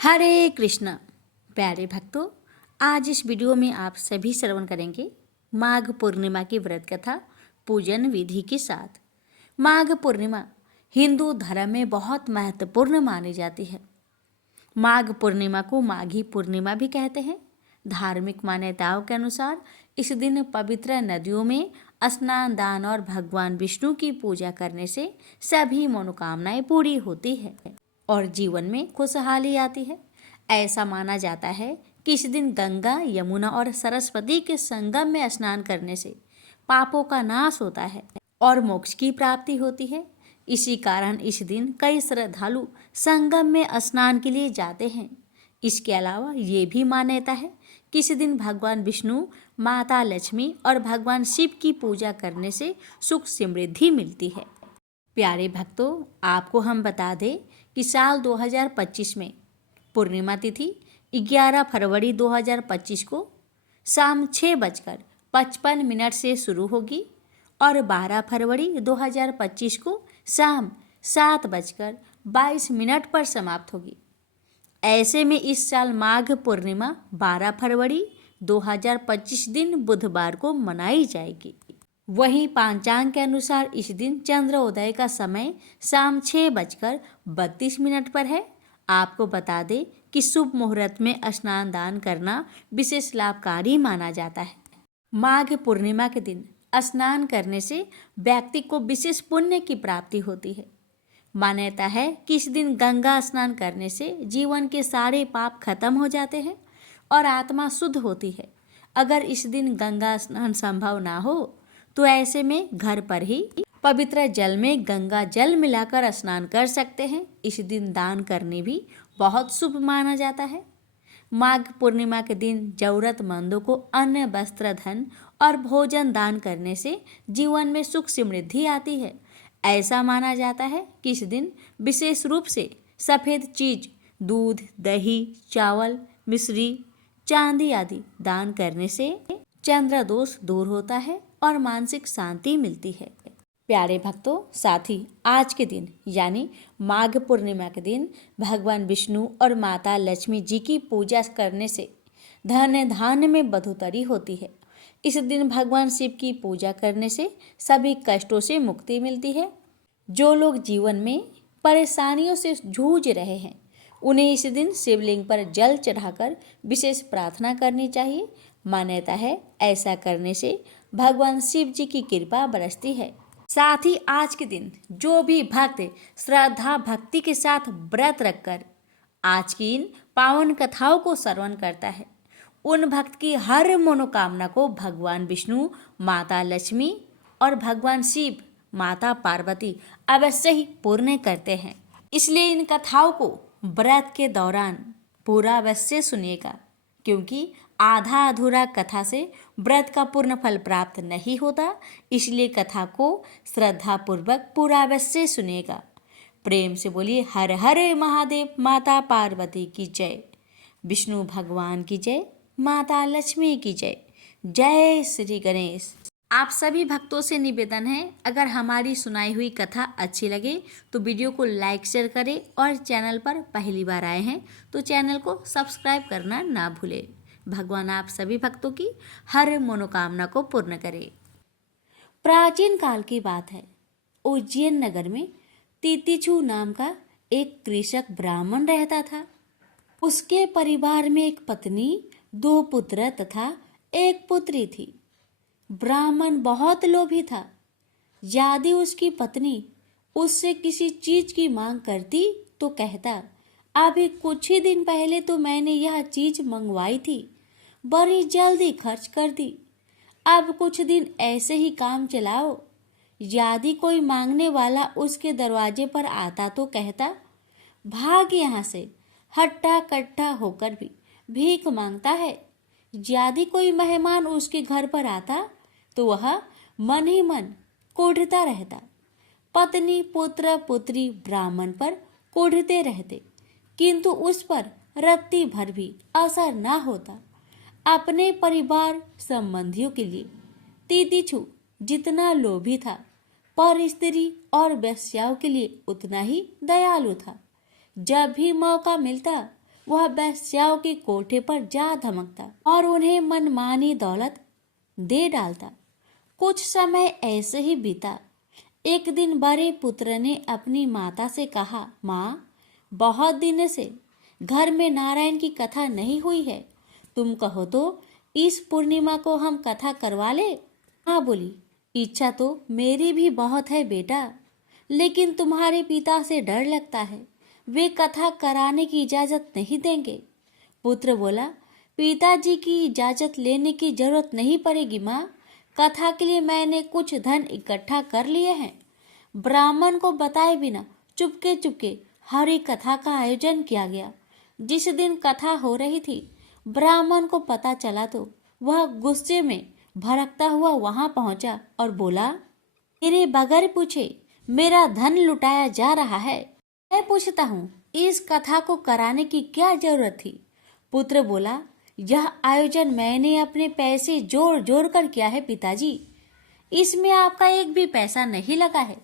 हरे कृष्णा। प्यारे भक्तों, आज इस वीडियो में आप सभी श्रवण करेंगे माघ पूर्णिमा की व्रत कथा पूजन विधि के साथ। माघ पूर्णिमा हिंदू धर्म में बहुत महत्वपूर्ण मानी जाती है। माघ पूर्णिमा को माघी पूर्णिमा भी कहते हैं। धार्मिक मान्यताओं के अनुसार इस दिन पवित्र नदियों में स्नान, दान और भगवान विष्णु की पूजा करने से सभी मनोकामनाएं पूरी होती है और जीवन में खुशहाली आती है। ऐसा माना जाता है कि इस दिन गंगा, यमुना और सरस्वती के संगम में स्नान करने से पापों का नाश होता है और मोक्ष की प्राप्ति होती है। इसी कारण इस दिन कई श्रद्धालु संगम में स्नान के लिए जाते हैं। इसके अलावा ये भी मान्यता है कि इस दिन भगवान विष्णु, माता लक्ष्मी और भगवान शिव की पूजा करने से सुख समृद्धि मिलती है। प्यारे भक्तों, आपको हम बता दें कि साल 2025 में पूर्णिमा तिथि 11 फरवरी 2025 को शाम 6:55 से शुरू होगी और 12 फरवरी 2025 को शाम 7:22 पर समाप्त होगी। ऐसे में इस साल माघ पूर्णिमा 12 फरवरी 2025 दिन बुधवार को मनाई जाएगी। वहीं पांचांग के अनुसार इस दिन चंद्रोदय का समय शाम 6:32 पर है। आपको बता दें कि शुभ मुहूर्त में स्नान दान करना विशेष लाभकारी माना जाता है। माघ पूर्णिमा के दिन स्नान करने से व्यक्ति को विशेष पुण्य की प्राप्ति होती है। मान्यता है कि इस दिन गंगा स्नान करने से जीवन के सारे पाप खत्म हो जाते हैं और आत्मा शुद्ध होती है। अगर इस दिन गंगा स्नान संभव ना हो तो ऐसे में घर पर ही पवित्र जल में गंगा जल मिलाकर स्नान कर सकते हैं। इस दिन दान करने भी बहुत शुभ माना जाता है। माघ पूर्णिमा के दिन जरूरतमंदों को अन्न, वस्त्र, धन और भोजन दान करने से जीवन में सुख समृद्धि आती है। ऐसा माना जाता है कि इस दिन विशेष रूप से सफ़ेद चीज, दूध, दही, चावल, मिश्री, चांदी आदि दान करने से चंद्र दोष दूर होता है और मानसिक शांति मिलती है। प्यारे भक्तों, साथ ही आज के दिन यानी माघ पूर्णिमा के दिन भगवान विष्णु और माता लक्ष्मी जी की पूजा करने से धन धान्य में बढ़ोतरी होती है। इस दिन भगवान शिव की पूजा करने से सभी कष्टों से मुक्ति मिलती है। जो लोग जीवन में परेशानियों से जूझ रहे हैं उन्हें इस दिन शिवलिंग पर जल चढ़ाकर विशेष प्रार्थना करनी चाहिए। मान्यता है ऐसा करने से भगवान शिव जी की कृपा बरसती है। साथ ही आज के दिन जो भी भक्त श्रद्धा भक्ति के साथ व्रत रखकर आज की इन पावन कथाओं को श्रवण करता है, उन भक्त की हर मनोकामना को भगवान विष्णु, माता लक्ष्मी और भगवान शिव, माता पार्वती अवश्य ही पूर्ण करते हैं। इसलिए इन कथाओं को व्रत के दौरान पूरा अवश्य सुनिएगा, क्योंकि आधा अधूरा कथा से व्रत का पूर्ण फल प्राप्त नहीं होता। इसलिए कथा को श्रद्धा पूर्वक पूरा अवश्य सुनिएगा। प्रेम से बोलिए हर हर महादेव, माता पार्वती की जय, विष्णु भगवान की जय, माता लक्ष्मी की जय। जय श्री गणेश। आप सभी भक्तों से निवेदन है, अगर हमारी सुनाई हुई कथा अच्छी लगे तो वीडियो को लाइक शेयर करें और चैनल पर पहली बार आए हैं तो चैनल को सब्सक्राइब करना ना भूलें। भगवान आप सभी भक्तों की हर मनोकामना को पूर्ण करे। प्राचीन काल की बात है। उज्जैन नगर में तितिक्षु नाम का एक कृषक ब्राह्मण रहता था। उसके परिवार में एक पत्नी, 2 पुत्र तथा एक पुत्री थी। ब्राह्मण बहुत लोभी था। यदि उसकी पत्नी उससे किसी चीज की मांग करती तो कहता, अभी कुछ ही दिन पहले तो मैंने यह चीज मंगवाई थी, बड़ी जल्दी खर्च कर दी, अब कुछ दिन ऐसे ही काम चलाओ। यदि कोई मांगने वाला उसके दरवाजे पर आता तो कहता, भाग यहाँ से, हट्टा कट्टा होकर भी भीख मांगता है। यदि कोई मेहमान उसके घर पर आता तो वह मन ही मन कोढ़ता रहता। पत्नी, पुत्र, पुत्री ब्राह्मण पर कोढ़ते रहते, किंतु उस पर रत्ती भर भी असर न होता। अपने परिवार संबंधियों के लिए तितिक्षु जितना लोभी था, पर स्त्री और वेश्याओं के लिए उतना ही दयालु था। जब भी मौका मिलता वह वेश्याओं के कोठे पर जा धमकता और उन्हें मनमानी दौलत दे डालता। कुछ समय ऐसे ही बीता। एक दिन बड़े पुत्र ने अपनी माता से कहा, माँ, बहुत दिन से घर में नारायण की कथा नहीं हुई है, तुम कहो तो इस पूर्णिमा को हम कथा करवा ले। माँ बोली, इच्छा तो मेरी भी बहुत है बेटा, लेकिन तुम्हारे पिता से डर लगता है, वे कथा कराने की इजाजत नहीं देंगे। पुत्र बोला, पिताजी की इजाजत लेने की जरूरत नहीं पड़ेगी माँ, कथा के लिए मैंने कुछ धन इकट्ठा कर लिए हैं। ब्राह्मण को बताए बिना चुपके चुपके हरि कथा का आयोजन किया गया। जिस दिन कथा हो रही थी, ब्राह्मण को पता चला तो वह गुस्से में भड़कता हुआ वहां पहुंचा और बोला, मेरे बगैर पूछे मेरा धन लुटाया जा रहा है। मैं पूछता हूँ, इस कथा को कराने की क्या जरूरत थी? पुत्र बोला, यह आयोजन मैंने अपने पैसे जोड़ जोड़ कर किया है पिताजी, इसमें आपका एक भी पैसा नहीं लगा है।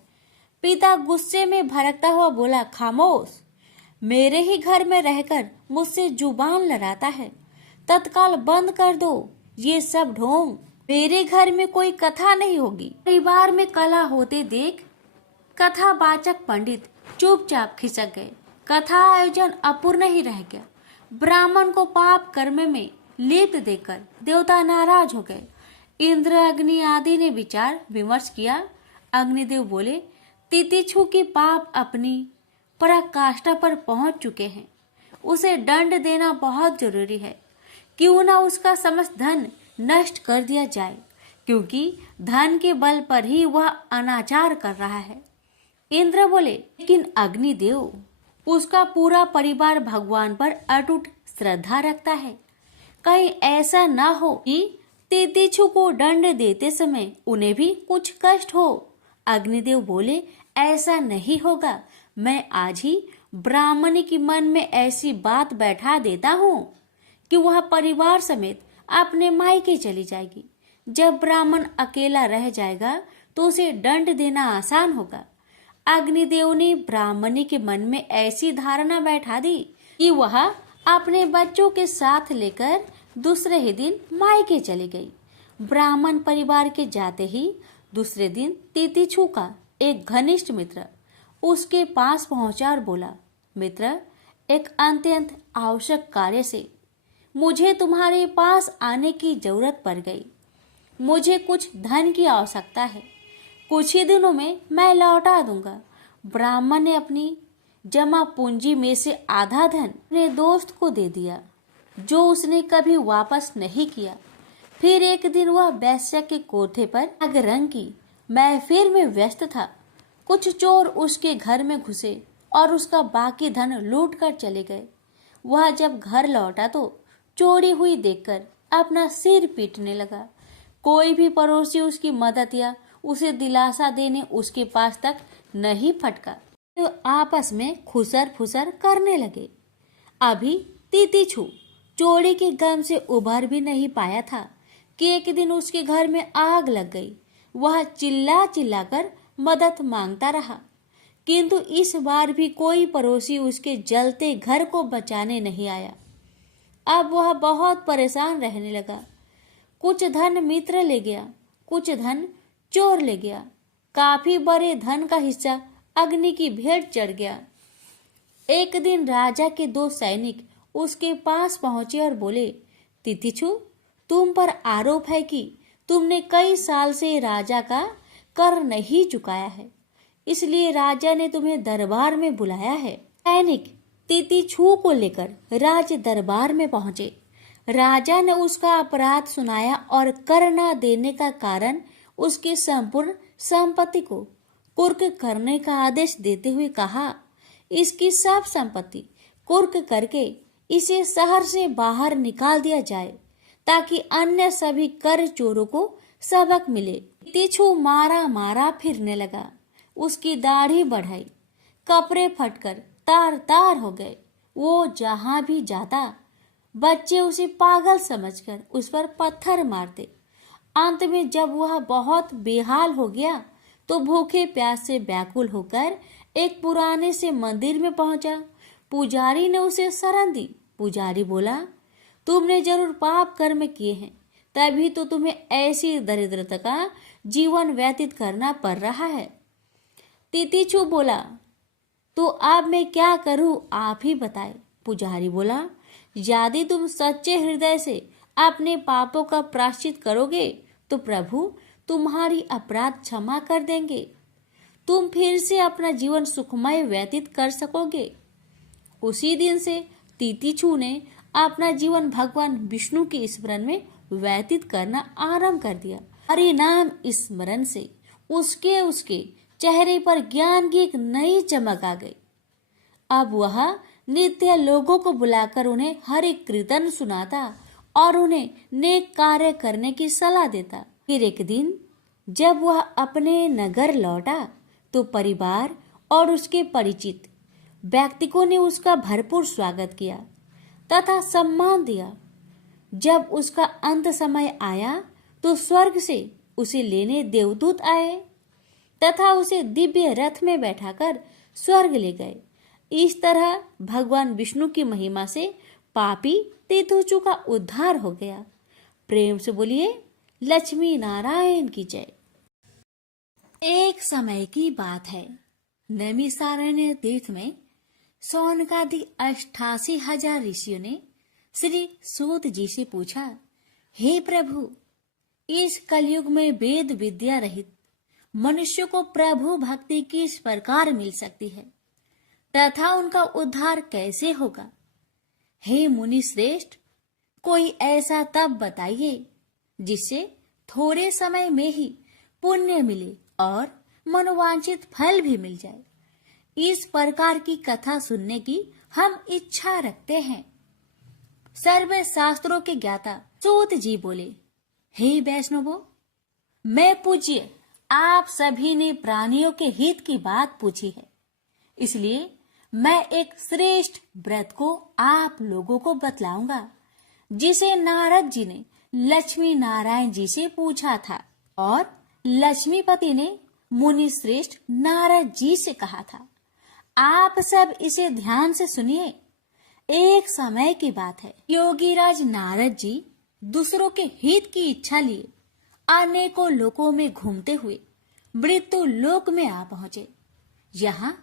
पिता गुस्से में भड़कता हुआ बोला, खामोश, मेरे ही घर में रहकर मुझसे जुबान लड़ाता है, तत्काल बंद कर दो ये सब ढोंग। मेरे घर में कोई कथा नहीं होगी। परिवार में कलह होते देख कथावाचक पंडित चुपचाप खिसक गए। कथा आयोजन अपूर्ण ही रह गया। ब्राह्मण को पाप कर्म में लिप्त देखकर देवता नाराज हो गए। इंद्र, अग्नि आदि ने विचार विमर्श किया। अग्निदेव बोले, तितिक्षु के पाप अपनी पराकाष्ठा पर पहुंच चुके हैं, उसे दंड देना बहुत जरूरी है। क्यों न उसका समस्त धन नष्ट कर दिया जाए, क्योंकि धन के बल पर ही वह अनाचार कर रहा है। इंद्र बोले, लेकिन अग्निदेव, उसका पूरा परिवार भगवान पर अटूट श्रद्धा रखता है, कहीं ऐसा ना हो कि तितिक्षु को दंड देते समय उन्हें भी कुछ कष्ट हो। अग्निदेव बोले, ऐसा नहीं होगा। मैं आज ही ब्राह्मणी के मन में ऐसी बात बैठा देता हूँ कि वह परिवार समेत अपने मायके चली जाएगी। जब ब्राह्मण अकेला रह जाएगा तो उसे दंड देना आसान होगा। अग्निदेव ने ब्राह्मणी के मन में ऐसी धारणा बैठा दी कि वह अपने बच्चों के साथ लेकर दूसरे ही दिन मायके चली गई। ब्राह्मण परिवार के जाते ही दूसरे दिन तितिक्षु का एक घनिष्ठ मित्र उसके पास पहुंचा और बोला, मित्र, एक अत्यंत आवश्यक कार्य से मुझे तुम्हारे पास आने की जरूरत पड़ गई। मुझे कुछ धन की आवश्यकता है, कुछ ही दिनों में मैं लौटा दूंगा। ब्राह्मण ने अपनी जमा पूंजी में से आधा धन अपने दोस्त को दे दिया, जो उसने कभी वापस नहीं किया। फिर एक दिन वह वैश्य के कोठे पर अगरंग की महफिल में व्यस्त था। कुछ चोर उसके घर में घुसे और उसका बाकी धन लूट कर चले गए। वह जब घर लौटा तो चोरी हुई देखकर अपना सिर पीटने लगा। कोई भी पड़ोसी उसकी मदद या उसे दिलासा देने उसके पास तक नहीं फटका, तो आपस में खुसर फुसर करने लगे। अभी तितिक्षु चोरी के गम से उभर भी नहीं पाया था कि एक दिन उसके घर में आग लग गई। वह चिल्ला चिल्ला कर मदद मांगता रहा, किंतु इस बार भी कोई पड़ोसी उसके जलते घर को बचाने नहीं आया। अब वह बहुत परेशान रहने लगा। कुछ धन मित्र ले गया, कुछ धन चोर ले गया। काफी बड़े धन का हिस्सा अग्नि की भेंट चढ़ गया। एक दिन राजा के 2 सैनिक उसके पास पहुंचे और बोले, तितिक्षु, तुम पर आरोप है कि तुमने कई साल से राजा का कर नहीं चुकाया है, इसलिए राजा ने तुम्हें दरबार में बुलाया है। सैनिक तितिक्षु को लेकर राज दरबार में पहुंचे। राजा ने उसका अपराध सुनाया और कर न देने का कारण उसकी संपूर्ण संपत्ति को कुर्क करने का आदेश देते हुए कहा, इसकी सब संपत्ति कुर्क करके इसे शहर से बाहर निकाल दिया जाए, ताकि अन्य सभी कर चोरों को सबक मिले। तितिक्षु मारा मारा फिरने लगा। उसकी दाढ़ी बढ़ाई, कपड़े फटकर तार तार हो गए। वो जहां भी जाता बच्चे उसे पागल समझकर उस पर पत्थर मारते। अंत में जब वह बहुत बेहाल हो गया तो भूखे प्यास से व्याकुल होकर एक पुराने से मंदिर में पहुंचा। पुजारी ने उसे शरण दी पुजारी बोला, तुमने जरूर पाप कर्म किए हैं, तभी तो तुम्हें ऐसी दरिद्रता का जीवन व्यतीत करना पड़ रहा है। तितिक्षु बोला, तो अब मैं क्या करूं, आप ही बताए। पुजारी बोला, यदि तुम सच्चे हृदय से अपने पापों का प्रायश्चित करोगे तो प्रभु तुम्हारी अपराध क्षमा कर देंगे। तुम फिर से अपना जीवन सुखमय व्यतीत कर सकोगे। उसी दिन से तितिक्षु ने अपना जीवन भगवान विष्णु के स्मरण में व्यतीत करना आरंभ कर दिया। हरि नाम स्मरण से उसके चेहरे पर ज्ञान की एक नई चमक आ गई। अब वह नित्य लोगों को बुलाकर उन्हें हरि कीर्तन सुनाता और उन्हें नेक कार्य करने की सलाह देता। फिर एक दिन जब वह अपने नगर लौटा तो परिवार और उसके परिचित व्यक्तियों ने उसका भरपूर स्वागत किया तथा सम्मान दिया। जब उसका अंत समय आया तो स्वर्ग से उसे लेने देवदूत आए तथा उसे दिव्य रथ में बैठाकर स्वर्ग ले गए। इस तरह भगवान विष्णु की महिमा से पापी तितिक्षु का उद्धार हो गया। प्रेम से बोलिए लक्ष्मी नारायण की जय। एक समय की बात है, नैमिषारण्य तीर्थ में सौनकादि 88,000 ऋषियों ने श्री सूत जी से पूछा, हे प्रभु, इस कलयुग में वेद विद्या रहित मनुष्य को प्रभु भक्ति किस प्रकार मिल सकती है तथा उनका उद्धार कैसे होगा? हे मुनि श्रेष्ठ, कोई ऐसा तप बताइए जिससे थोड़े समय में ही पुण्य मिले और मनोवांछित फल भी मिल जाए। इस प्रकार की कथा सुनने की हम इच्छा रखते हैं। सर्व शास्त्रों के ज्ञाता सूत जी बोले, हे वैष्णवों, मैं पूज्य आप सभी ने प्राणियों के हित की बात पूछी है, इसलिए मैं एक श्रेष्ठ व्रत को आप लोगों को बतलाऊंगा जिसे नारद जी ने लक्ष्मी नारायण जी से पूछा था और लक्ष्मीपति ने मुनि श्रेष्ठ नारद जी से कहा था। आप सब इसे ध्यान से सुनिए। एक समय की बात है, योगीराज नारद जी दूसरों के हित की इच्छा लिए अनेकों लोकों में घूमते हुए मृत्यु लोक में आ पहुंचे। यहाँ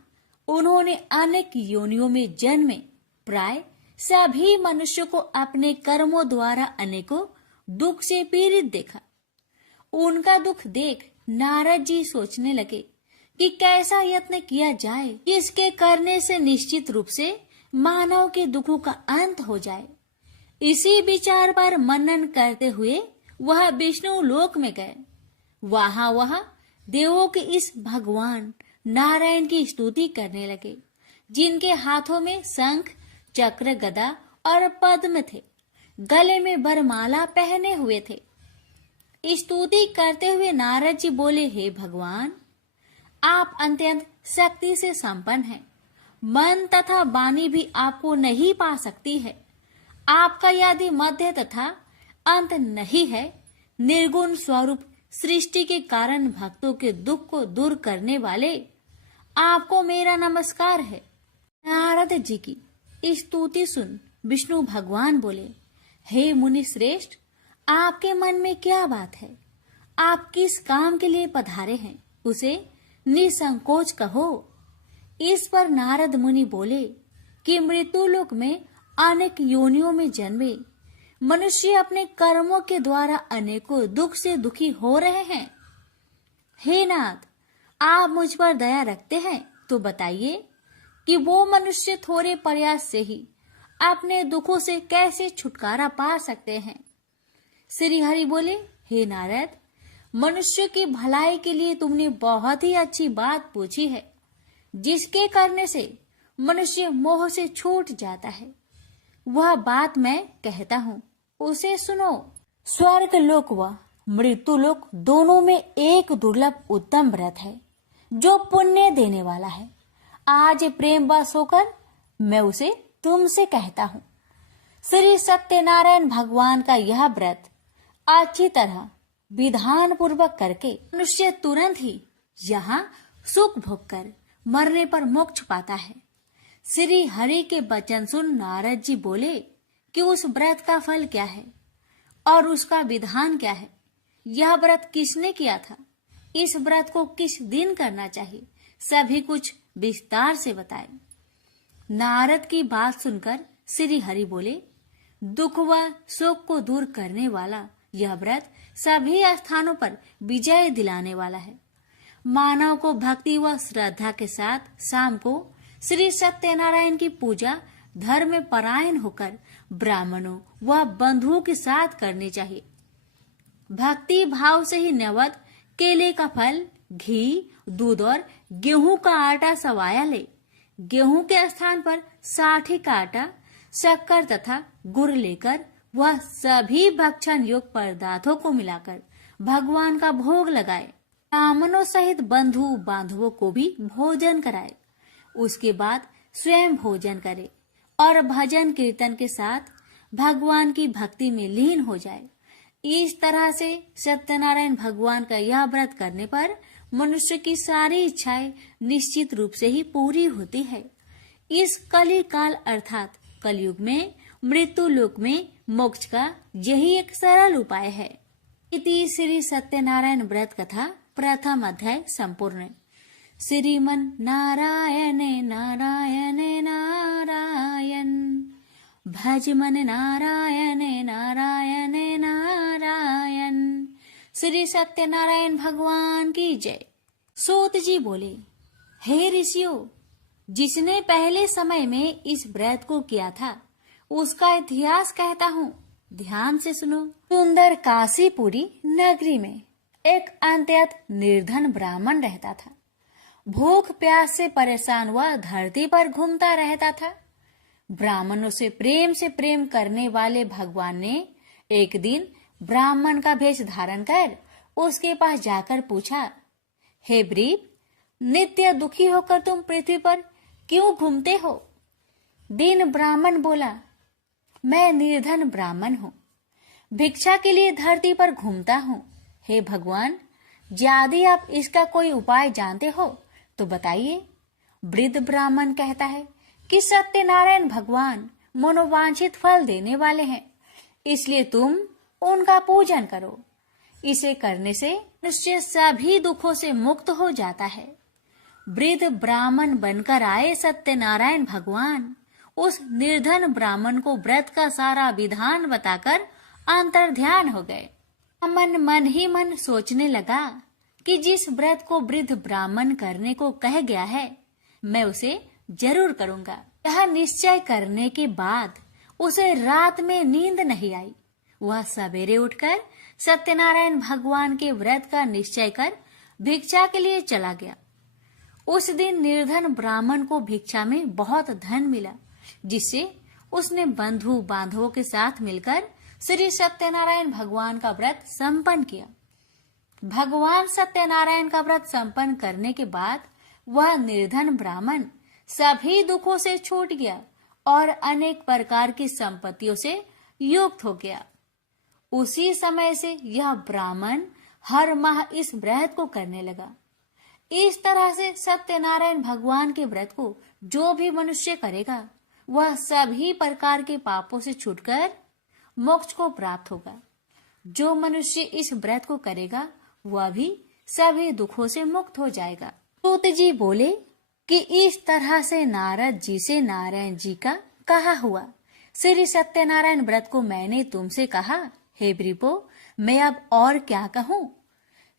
उन्होंने अनेक योनियों में जन्मे प्राय सभी मनुष्यों को अपने कर्मों द्वारा अनेकों दुख से पीड़ित देखा। उनका दुख देख नारद जी सोचने लगे कि कैसा यत्न किया जाए इसके करने से निश्चित रूप से मानव के दुखों का अंत हो जाए। इसी विचार पर मनन करते हुए वह विष्णु लोक में गए। वहां वह देवों के इस भगवान नारायण की स्तुति करने लगे, जिनके हाथों में शंख, चक्र, गदा और पद्म थे, गले में वरमाला पहने हुए थे। स्तुति करते हुए नारद जी बोले, हे भगवान, आप अत्यंत शक्ति से संपन्न हैं। मन तथा वाणी भी आपको नहीं पा सकती है। आपका यदि मध्य तथा अंत नहीं है, निर्गुण स्वरूप सृष्टि के कारण भक्तों के दुख को दूर करने वाले आपको मेरा नमस्कार है। नारद जी की स्तुति सुन विष्णु भगवान बोले, हे मुनि श्रेष्ठ, आपके मन में क्या बात है? आप किस काम के लिए पधारे हैं, उसे निसंकोच कहो। इस पर नारद मुनि बोले कि मृत्यु लोक में अनेक योनियों में जन्मे मनुष्य अपने कर्मों के द्वारा अनेकों दुख से दुखी हो रहे हैं। हे नाथ, आप मुझ पर दया रखते हैं तो बताइए कि वो मनुष्य थोड़े प्रयास से ही अपने दुखों से कैसे छुटकारा पा सकते हैं। श्री हरि बोले, हे नारद, मनुष्य की भलाई के लिए तुमने बहुत ही अच्छी बात पूछी है, जिसके करने से मनुष्य मोह से छूट जाता है। वह बात मैं कहता हूँ, उसे सुनो। स्वर्ग लोक व मृत्यु लोक दोनों में एक दुर्लभ उत्तम व्रत है जो पुण्य देने वाला है। आज प्रेम वश होकर मैं उसे तुमसे कहता हूँ। श्री सत्यनारायण भगवान का यह व्रत अच्छी तरह विधान पूर्वक करके मनुष्य तुरंत ही यहाँ सुख भोग कर मरने पर मोक्ष पाता है। श्री हरि के वचन सुन नारद जी बोले कि उस व्रत का फल क्या है और उसका विधान क्या है, यह व्रत किसने किया था, इस व्रत को किस दिन करना चाहिए, सभी कुछ विस्तार से बताए। नारद की बात सुनकर श्री हरि बोले, दुख व शोक को दूर करने वाला यह व्रत सभी स्थानों पर विजय दिलाने वाला है। मानव को भक्ति व श्रद्धा के साथ शाम को श्री सत्यनारायण की पूजा धर्म परायण होकर ब्राह्मणों व बंधुओं के साथ करनी चाहिए। भक्ति भाव से ही नैवेद्य केले का फल, घी, दूध और गेहूं का आटा सवाया ले। गेहूं के स्थान पर साठी का आटा, शक्कर तथा गुड़ लेकर वह सभी भक्षण योग्य पदार्थों को मिलाकर भगवान का भोग लगाए। ब्राह्मणों सहित बंधु बांधवों को भी भोजन कराए। उसके बाद स्वयं भोजन करे और भजन कीर्तन के साथ भगवान की भक्ति में लीन हो जाए। इस तरह से सत्यनारायण भगवान का यह व्रत करने पर मनुष्य की सारी इच्छाएं निश्चित रूप से ही पूरी होती है। इस कली काल अर्थात कलयुग में मृत्यु लोक में मोक्ष का यही एक सरल उपाय है। इति श्री सत्यनारायण व्रत कथा प्रथम अध्याय संपूर्ण। श्रीमन नारायण नारायण नारायण, भज मन नारायण नारायण नारायण। श्री सत्यनारायण भगवान की जय। सूत जी बोले, हे ऋषियों, जिसने पहले समय में इस व्रत को किया था उसका इतिहास कहता हूँ, ध्यान से सुनो। सुंदर काशीपुरी नगरी में एक अत्यंत निर्धन ब्राह्मण रहता था। भूख प्यास से परेशान हुआ धरती पर घूमता रहता था। ब्राह्मणों से प्रेम करने वाले भगवान ने एक दिन ब्राह्मण का भेष धारण कर उसके पास जाकर पूछा, हे ब्रीप, नित्य दुखी होकर तुम पृथ्वी पर क्यों घूमते हो? दीन ब्राह्मण बोला, मैं निर्धन ब्राह्मण हूँ, भिक्षा के लिए धरती पर घूमता हूँ। हे भगवान, यदि आप इसका कोई उपाय जानते हो तो बताइए। वृद्ध ब्राह्मण कहता है कि सत्यनारायण भगवान मनोवांछित फल देने वाले हैं, इसलिए तुम उनका पूजन करो। इसे करने से मनुष्य सभी दुखों से मुक्त हो जाता है। वृद्ध ब्राह्मण बनकर आए सत्यनारायण भगवान उस निर्धन ब्राह्मण को व्रत का सारा विधान बताकर अंतर्ध्यान हो गए। मन ही मन सोचने लगा कि जिस व्रत को वृद्ध ब्राह्मण करने को कह गया है, मैं उसे जरूर करूंगा। यह निश्चय करने के बाद उसे रात में नींद नहीं आई। वह सवेरे उठकर सत्यनारायण भगवान के व्रत का निश्चय कर भिक्षा के लिए चला गया। उस दिन निर्धन ब्राह्मण को भिक्षा में बहुत धन मिला, जिससे उसने बंधु बांधवों के साथ मिलकर श्री सत्यनारायण भगवान का व्रत संपन्न किया। भगवान सत्यनारायण का व्रत संपन्न करने के बाद वह निर्धन ब्राह्मण सभी दुखों से छूट गया और अनेक प्रकार की संपत्तियों से युक्त हो गया। उसी समय से यह ब्राह्मण हर माह इस व्रत को करने लगा। इस तरह से सत्यनारायण भगवान के व्रत को जो भी मनुष्य करेगा वह सभी प्रकार के पापों से छूटकर मोक्ष को प्राप्त होगा। जो मनुष्य इस व्रत को करेगा वह भी सभी दुखों से मुक्त हो जाएगा। सूत जी बोले कि इस तरह से नारद जी से नारायण जी का कहा हुआ श्री सत्यनारायण व्रत को मैंने तुमसे कहा। हे ब्रीपो, मैं अब और क्या कहूँ?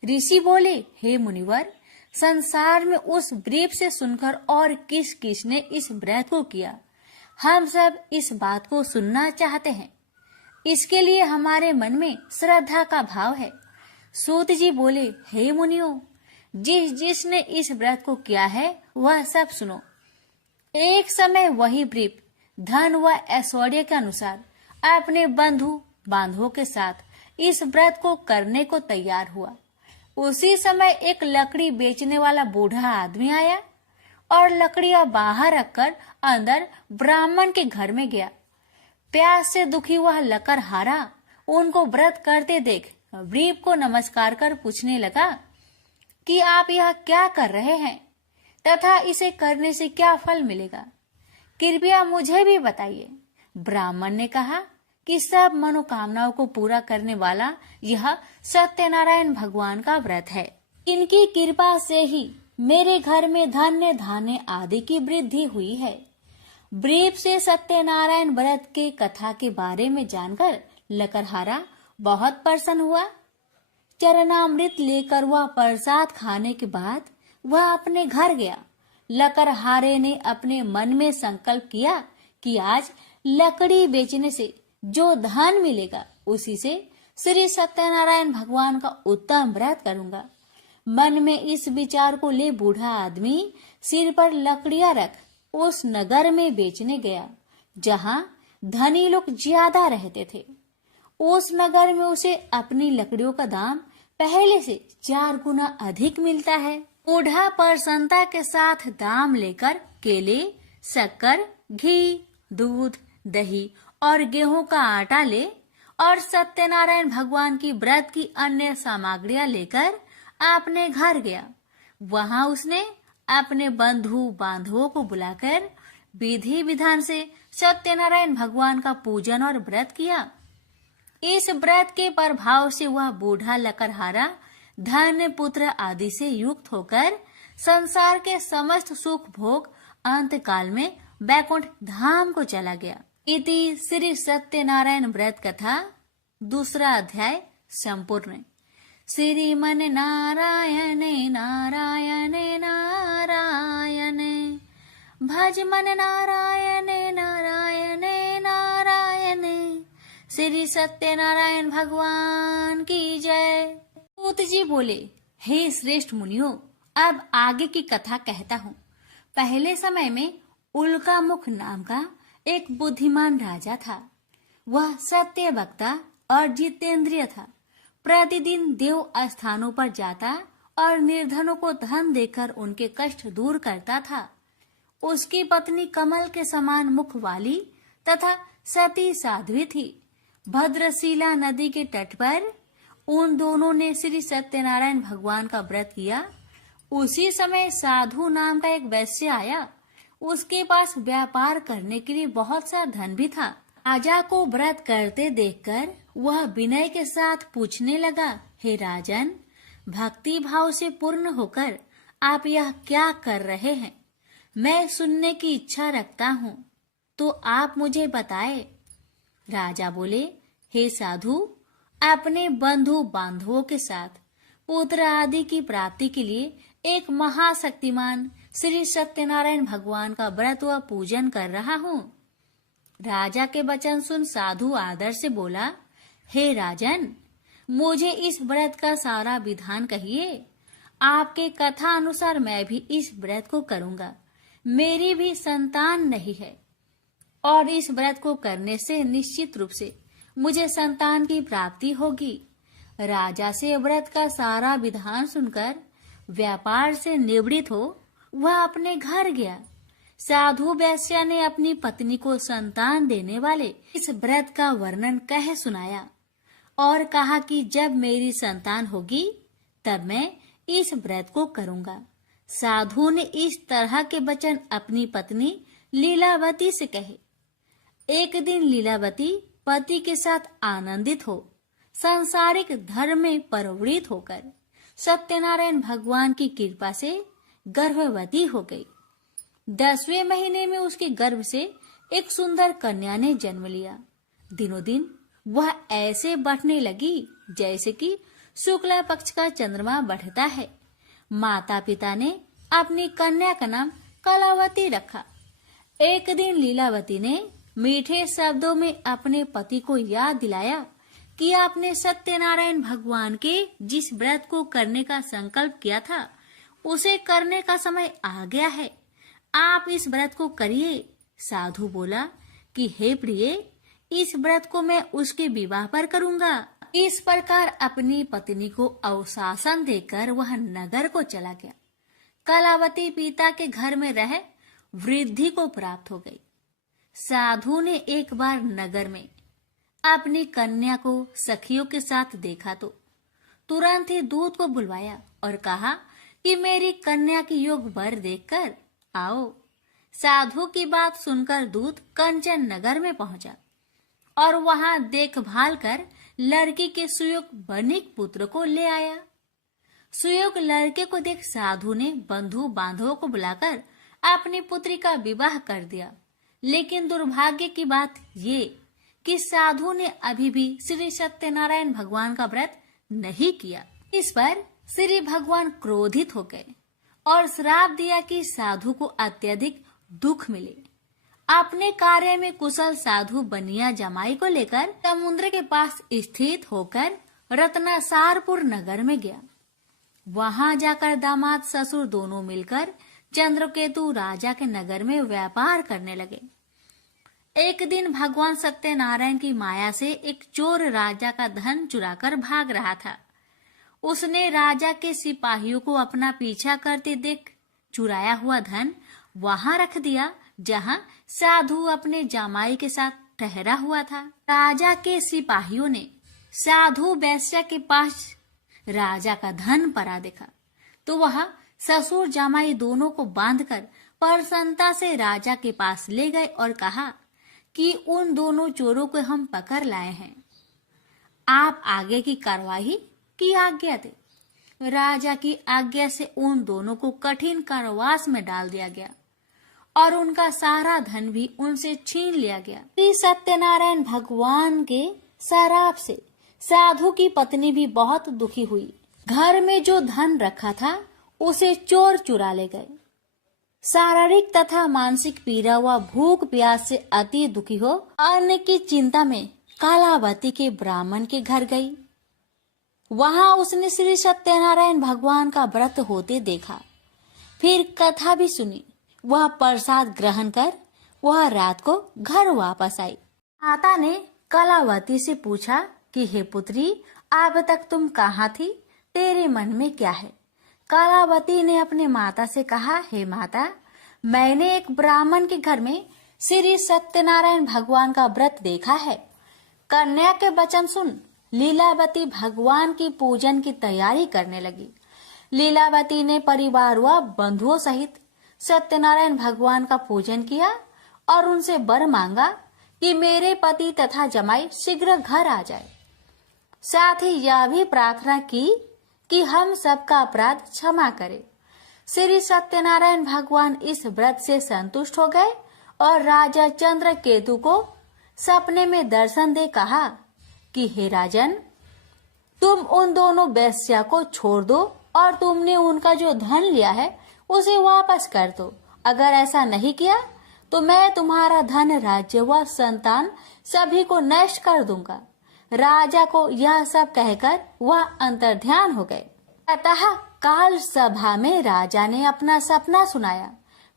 ऋषि बोले, हे मुनिवर, संसार में उस ब्रीप से सुनकर और किस किस ने इस व्रत को किया, हम सब इस बात को सुनना चाहते हैं। इसके लिए हमारे मन में श्रद्धा का भाव है। सूत जी बोले, हे मुनियों, जिसने इस व्रत को किया है वह सब सुनो। एक समय वही ब्रीप धन व ऐश्वर्य के अनुसार अपने बंधु बांधवों के साथ इस व्रत को करने को तैयार हुआ। उसी समय एक लकड़ी बेचने वाला बूढ़ा आदमी आया और लकड़ियां बाहर रखकर अंदर ब्राह्मण के घर में गया। प्यास से दुखी वह लकड़हारा उनको व्रत करते देख ब्रीप को नमस्कार कर पूछने लगा कि आप यह क्या कर रहे हैं तथा इसे करने से क्या फल मिलेगा। कृपया मुझे भी बताइए। ब्राह्मण ने कहा कि सब मनोकामनाओं को पूरा करने वाला यह सत्यनारायण भगवान का व्रत है। इनकी कृपा से ही मेरे घर में धन्य धान्य आदि की वृद्धि हुई है। ब्रीफ से सत्यनारायण व्रत के कथा के बारे में जानकर लकड़हारा बहुत प्रसन्न हुआ। चरणामृत लेकर वह प्रसाद खाने के बाद वह अपने घर गया। लकड़हारे ने अपने मन में संकल्प किया कि आज लकड़ी बेचने से जो धन मिलेगा उसी से श्री सत्यनारायण भगवान का उत्तम व्रत करूंगा। मन में इस विचार को ले बूढ़ा आदमी सिर पर लकड़ियां रख उस नगर में बेचने गया जहां धनी लोग ज्यादा रहते थे। उस नगर में उसे अपनी लकड़ियों का दाम पहले से 4 गुना अधिक मिलता है। बूढ़ा प्रसन्नता के साथ दाम लेकर केले, शक्कर, घी, दूध, दही और गेहूं का आटा ले और सत्यनारायण भगवान की व्रत की अन्य सामग्रियां लेकर अपने घर गया। वहां उसने अपने बंधु बांधवों को बुलाकर विधि विधान से सत्यनारायण भगवान का पूजन और व्रत किया। इस व्रत के प्रभाव से वह बूढ़ा लकड़हारा धन पुत्र आदि से युक्त होकर संसार के समस्त सुख भोग अंत काल में बैकुंठ धाम को चला गया। इति श्री सत्यनारायण व्रत कथा 2 अध्याय संपूर्ण। श्रीमन नारायण नारायण नारायण भज मन नारायण नारायण नारायण। श्री सत्यनारायण भगवान की जय। सूत जी बोले, हे श्रेष्ठ मुनियों, अब आगे की कथा कहता हूँ। पहले समय में उल्कामुख नाम का एक बुद्धिमान राजा था। वह सत्य वक्ता और जितेंद्रिय था। प्रतिदिन देव स्थानों पर जाता और निर्धनों को धन देकर उनके कष्ट दूर करता था। उसकी पत्नी कमल के समान मुख वाली तथा सती साध्वी थी। भद्रशिला नदी के तट पर उन दोनों ने श्री सत्यनारायण भगवान का व्रत किया। उसी समय साधु नाम का एक वैश्य आया। उसके पास व्यापार करने के लिए बहुत सा धन भी था। राजा को व्रत करते देखकर वह विनय के साथ पूछने लगा, हे राजन, भक्ति भाव से पूर्ण होकर आप यह क्या कर रहे हैं? मैं सुनने की इच्छा रखता हूँ, तो आप मुझे बताए। राजा बोले, हे साधु, अपने बंधु बांधवों के साथ पुत्र आदि की प्राप्ति के लिए एक महाशक्तिमान श्री सत्यनारायण भगवान का व्रत व पूजन कर रहा हूँ। राजा के वचन सुन साधु आदर से बोला, हे राजन, मुझे इस व्रत का सारा विधान कहिए। आपके कथा अनुसार मैं भी इस व्रत को करूंगा। मेरी भी संतान नहीं है और इस व्रत को करने से निश्चित रूप से मुझे संतान की प्राप्ति होगी। राजा से व्रत का सारा विधान सुनकर व्यापार से निवृत्त हो वह अपने घर गया। साधु वैश्या ने अपनी पत्नी को संतान देने वाले इस व्रत का वर्णन कह सुनाया और कहा कि जब मेरी संतान होगी तब मैं इस व्रत को करूंगा। साधु ने इस तरह के वचन अपनी पत्नी लीलावती से कहे। एक दिन लीलावती पति के साथ आनंदित हो सांसारिक धर्म में प्रवृत्त होकर सत्यनारायण भगवान की कृपा से गर्भवती हो गई। 10वें महीने में उसके गर्भ से एक सुंदर कन्या ने जन्म लिया। दिनों दिन वह ऐसे बढ़ने लगी जैसे कि शुक्ला पक्ष का चंद्रमा बढ़ता है। माता पिता ने अपनी कन्या का नाम कलावती रखा। एक दिन लीलावती ने मीठे शब्दों में अपने पति को याद दिलाया कि आपने सत्यनारायण भगवान के जिस व्रत को करने का संकल्प किया था उसे करने का समय आ गया है। आप इस व्रत को करिए। साधु बोला कि हे प्रिय, इस व्रत को मैं उसके विवाह पर करूंगा। इस प्रकार अपनी पत्नी को अवशासन देकर वह नगर को चला गया। कलावती पिता के घर में रह वृद्धि को प्राप्त हो गई। साधु ने एक बार नगर में अपनी कन्या को सखियों के साथ देखा तो तुरंत ही दूत को बुलवाया और कहा कि मेरी कन्या की योग वर देखकर आओ। साधु की बात सुनकर दूत कंचन नगर में पहुंचा और वहां देखभाल कर लड़की के सुयोग बनिक पुत्र को ले आया। सुयोग लड़के को देख साधु ने बंधु बांधवों को बुलाकर अपनी पुत्री का विवाह कर दिया। लेकिन दुर्भाग्य की बात ये कि साधु ने अभी भी श्री सत्यनारायण भगवान का व्रत नहीं किया। इस पर श्री भगवान क्रोधित हो गए और श्राप दिया कि साधु को अत्यधिक दुख मिले। अपने कार्य में कुशल साधु बनिया जमाई को लेकर समुद्र के पास स्थित होकर रत्नासारपुर नगर में गया। वहां जाकर दामाद ससुर दोनों मिलकर चंद्रकेतु राजा के नगर में व्यापार करने लगे। एक दिन भगवान सत्यनारायण की माया से एक चोर राजा का धन चुराकर भाग रहा था। उसने राजा के सिपाहियों को अपना पीछा करते देख चुराया हुआ धन वहां रख दिया जहां साधु अपने जमाई के साथ ठहरा हुआ था। राजा के सिपाहियों ने साधु वैश्या के पास राजा का धन पड़ा देखा तो वह ससुर जमाई दोनों को बांधकर प्रसन्नता से राजा के पास ले गए और कहा कि उन दोनों चोरों को हम पकड़ लाए हैं, आप आगे की कार्रवाई की आज्ञा दे। राजा की आज्ञा से उन दोनों को कठिन कारावास में डाल दिया गया और उनका सारा धन भी उनसे छीन लिया गया। श्री सत्यनारायण भगवान के श्राप से साधु की पत्नी भी बहुत दुखी हुई। घर में जो धन रखा था उसे चोर चुरा ले गए। शारीरिक तथा मानसिक पीड़ा व भूख प्यास से अति दुखी हो अन्न की चिंता में कालावती के ब्राह्मण के घर गई। वहां उसने श्री सत्यनारायण भगवान का व्रत होते देखा। फिर कथा भी सुनी। वह प्रसाद ग्रहण कर वह रात को घर वापस आई। माता ने कलावती से पूछा कि हे पुत्री, अब तक तुम कहाँ थी, तेरे मन में क्या है? कलावती ने अपने माता से कहा, हे माता, मैंने एक ब्राह्मण के घर में श्री सत्यनारायण भगवान का व्रत देखा है। कन्या के वचन सुन लीलावती भगवान की पूजन की तैयारी करने लगी। लीलावती ने परिवार व बंधुओं सहित सत्यनारायण भगवान का पूजन किया और उनसे वर मांगा कि मेरे पति तथा जमाई शीघ्र घर आ जाए। साथ ही यह भी प्रार्थना की कि हम सबका अपराध क्षमा करे। श्री सत्यनारायण भगवान इस व्रत से संतुष्ट हो गए और राजा चंद्रकेतु को सपने में दर्शन दे कहा कि हे राजन, तुम उन दोनों वेश्या को छोड़ दो और तुमने उनका जो धन लिया है उसे वापस कर दो। अगर ऐसा नहीं किया तो मैं तुम्हारा धन, राज्य व संतान सभी को नष्ट कर दूंगा। राजा को यह सब कहकर वह अंतर्ध्यान हो गए। अतः काल सभा में राजा ने अपना सपना सुनाया।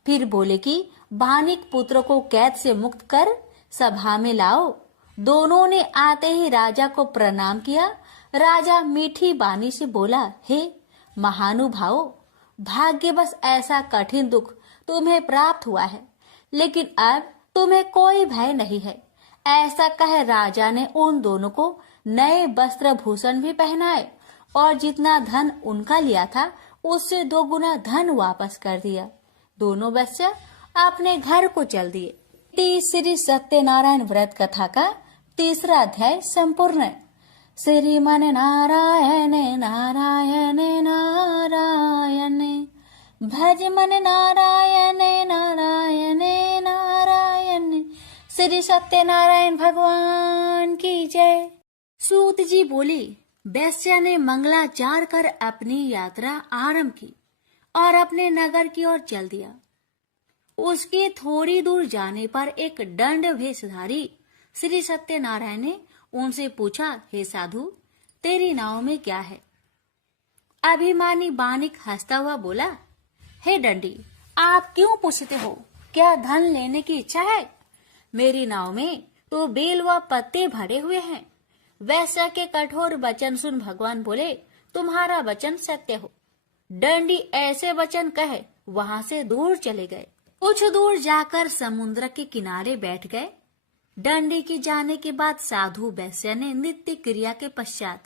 फिर बोले कि बानिक पुत्र को कैद से मुक्त कर सभा में लाओ। दोनों ने आते ही राजा को प्रणाम किया। राजा मीठी बानी से बोला, हे महानुभावों, भाग्यवश ऐसा कठिन दुख तुम्हें प्राप्त हुआ है, लेकिन अब तुम्हें कोई भय नहीं है। ऐसा कह राजा ने उन दोनों को नए वस्त्र भूषण भी पहनाए और जितना धन उनका लिया था उससे 2 गुना धन वापस कर दिया। दोनों वेश्या अपने घर को चल दिए। श्री सत्यनारायण व्रत कथा का 3रा अध्याय संपूर्ण। श्रीमन नारायण नारायण नारायण, भज मन नारायण नारायण नारायण। श्री सत्यनारायण भगवान की जय। सूत जी बोले, वैश्या ने मंगलाचार कर अपनी यात्रा आरंभ की और अपने नगर की ओर चल दिया। उसके थोड़ी दूर जाने पर एक दंड वेशधारी श्री सत्यनारायण ने उनसे पूछा, हे साधु, तेरी नाव में क्या है? अभिमानी बानिक हंसता हुआ बोला, हे दंडी, आप क्यों पूछते हो? क्या धन लेने की इच्छा है? मेरी नाव में तो बेल व पत्ते भरे हुए हैं। वैश्या के कठोर वचन सुन भगवान बोले, तुम्हारा वचन सत्य हो। दंडी ऐसे वचन कहे वहां से दूर चले गए। कुछ दूर जाकर समुद्र के किनारे बैठ गए। दंडी के जाने के बाद साधु वैश्या ने नित्य क्रिया के पश्चात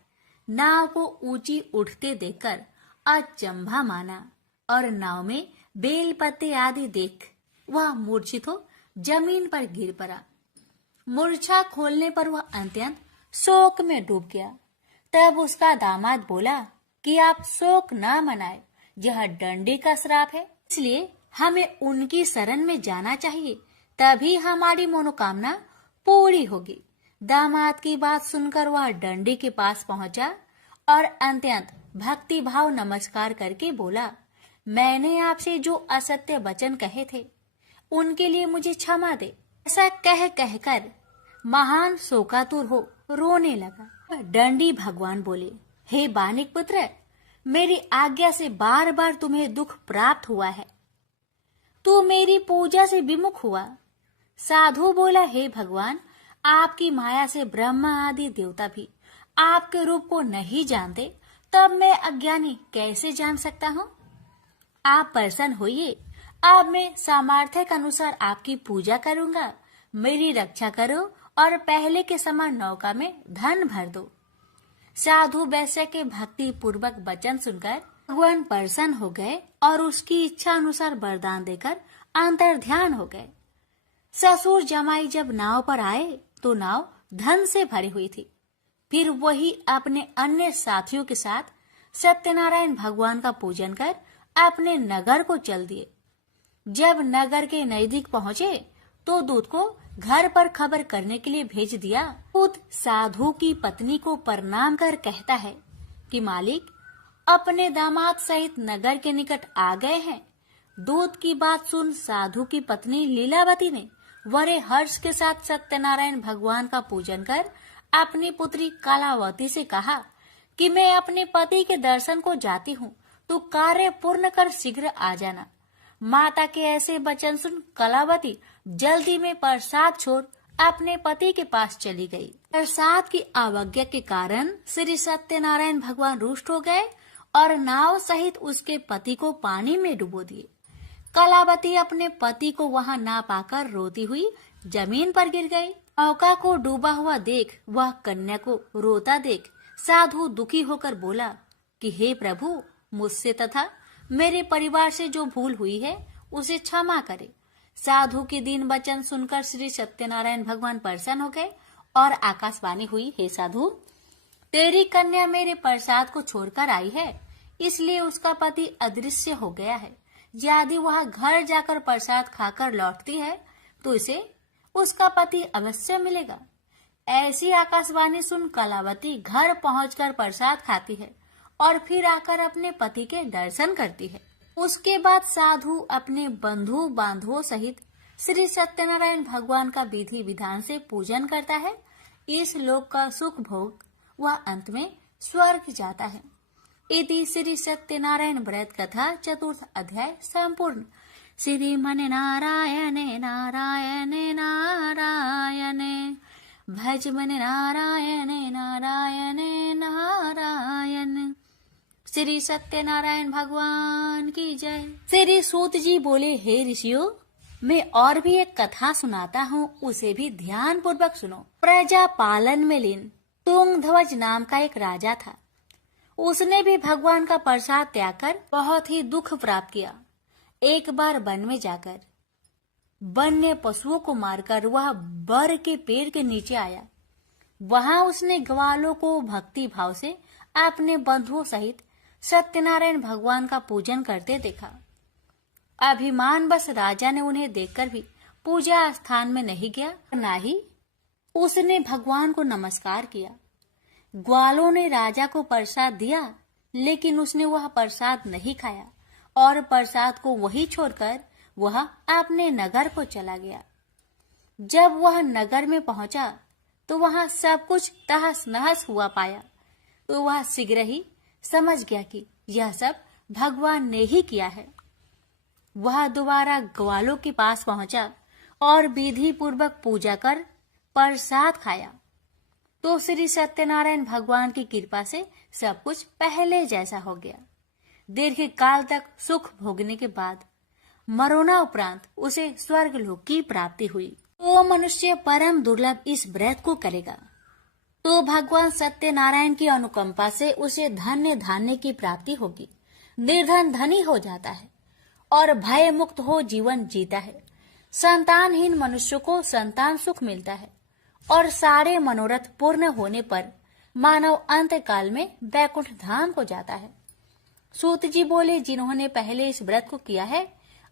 नाव को ऊंची उठते देखकर अचंभा माना और नाव में बेल पत्ते आदि देख वह मूर्छित हो जमीन पर गिर पड़ा। मूर्छा खोलने पर वह अत्यंत शोक में डूब गया। तब उसका दामाद बोला कि आप शोक न मनाए, यह डंडी का श्राप है, इसलिए हमें उनकी शरण में जाना चाहिए, तभी हमारी मनोकामना पूरी होगी। दामाद की बात सुनकर वह डंडी के पास पहुंचा और अत्यंत भक्ति भाव नमस्कार करके बोला, मैंने आपसे जो असत्य वचन कहे थे उनके लिए मुझे क्षमा दे। ऐसा कहकर महान शोकातुर हो रोने लगा। डंडी भगवान बोले, हे बानिक पुत्र, मेरी आज्ञा से बार बार तुम्हें दुख प्राप्त हुआ है, तू मेरी पूजा से विमुख हुआ। साधु बोला, हे भगवान, आपकी माया से ब्रह्मा आदि देवता भी आपके रूप को नहीं जानते, तब मैं अज्ञानी कैसे जान सकता हूँ। आप प्रसन्न होइए, अब मैं सामर्थ्य के अनुसार आपकी पूजा करूंगा। मेरी रक्षा करो और पहले के समान नौका में धन भर दो। साधु वैश्य के भक्ति पूर्वक वचन सुनकर भगवान प्रसन्न हो गए और उसकी इच्छा अनुसार वरदान देकर अंतर ध्यान हो गए। ससुर जमाई जब नाव पर आए तो नाव धन से भरी हुई थी। फिर वही अपने अन्य साथियों के साथ सत्यनारायण भगवान का पूजन कर अपने नगर को चल दिए। जब नगर के नजदीक पहुंचे तो दूत को घर पर खबर करने के लिए भेज दिया। दूत साधु की पत्नी को प्रणाम कर कहता है कि मालिक अपने दामाद सहित नगर के निकट आ गए हैं। दूत की बात सुन साधु की पत्नी लीलावती ने बड़े हर्ष के साथ सत्यनारायण भगवान का पूजन कर अपनी पुत्री कलावती से कहा कि मैं अपने पति के दर्शन को जाती हूँ, तो कार्य पूर्ण कर शीघ्र आ जाना। माता के ऐसे वचन सुन कलावती जल्दी में प्रसाद छोड़ अपने पति के पास चली गई। प्रसाद की अवज्ञा के कारण श्री सत्यनारायण भगवान रुष्ट हो गए और नाव सहित उसके पति को पानी में डुबो दिए। कलावती अपने पति को वहां ना पाकर रोती हुई जमीन पर गिर गई। नौका को डूबा हुआ देख वह कन्या को रोता देख साधु दुखी होकर बोला कि हे प्रभु, मुझसे तथा मेरे परिवार से जो भूल हुई है उसे क्षमा करे। साधु के दीन वचन सुनकर श्री सत्यनारायण भगवान प्रसन्न हो गए और आकाशवाणी हुई, हे साधु, तेरी कन्या मेरे प्रसाद को छोड़कर आई है, इसलिए उसका पति अदृश्य हो गया है। यदि वह घर जाकर प्रसाद खाकर लौटती है तो इसे उसका पति अवश्य मिलेगा। ऐसी आकाशवाणी सुन कलावती घर पहुंचकर प्रसाद खाती है और फिर आकर अपने पति के दर्शन करती है। उसके बाद साधु अपने बंधु बांधवों सहित श्री सत्यनारायण भगवान का विधि विधान से पूजन करता है। इस लोक का सुख भोग वह अंत में स्वर्ग जाता है। इति श्री सत्यनारायण व्रत कथा चतुर्थ अध्याय संपूर्ण। श्रीमन नारायणे नारायणे नारायणे भज मन नारायणे नारायणे नारायण। श्री सत्यनारायण भगवान की जय। श्री सूत जी बोले, हे ऋषियों, मैं और भी एक कथा सुनाता हूँ, उसे भी ध्यान पूर्वक सुनो। प्रजा पालन में लीन तुंगध्वज नाम का एक राजा था। उसने भी भगवान का प्रसाद त्याग कर बहुत ही दुख प्राप्त किया। एक बार वन में जाकर वन्य पशुओं को मारकर वह बर के पेड़ के नीचे आया। वहां उसने ग्वालों को भक्ति भाव से अपने बंधुओं सहित सत्यनारायण भगवान का पूजन करते देखा। अभिमान बस राजा ने उन्हें देखकर भी पूजा स्थान में नहीं गया, न ही उसने भगवान को नमस्कार किया। ग्वालों ने राजा को प्रसाद दिया, लेकिन उसने वह प्रसाद नहीं खाया और प्रसाद को वही छोड़कर वह अपने नगर को चला गया। जब वह नगर में पहुंचा तो वहां सब कुछ तहस नहस हुआ पाया, तो वह शीघ्र ही समझ गया कि यह सब भगवान ने ही किया है। वह दोबारा ग्वालों के पास पहुंचा और विधि पूर्वक पूजा कर प्रसाद खाया, तो श्री सत्यनारायण भगवान की कृपा से सब कुछ पहले जैसा हो गया। दीर्घ काल तक सुख भोगने के बाद मरोना उपरांत उसे स्वर्ग लोक की प्राप्ति हुई। तो मनुष्य परम दुर्लभ इस व्रत को करेगा तो भगवान सत्यनारायण की अनुकंपा से उसे धन्य धान्य की प्राप्ति होगी। निर्धन धनी हो जाता है और भय मुक्त हो जीवन जीता है। संतानहीन मनुष्य को संतान सुख मिलता है और सारे मनोरथ पूर्ण होने पर मानव अंत काल में वैकुंठ धाम को जाता है। सूत जी बोले, जिन्होंने पहले इस व्रत को किया है,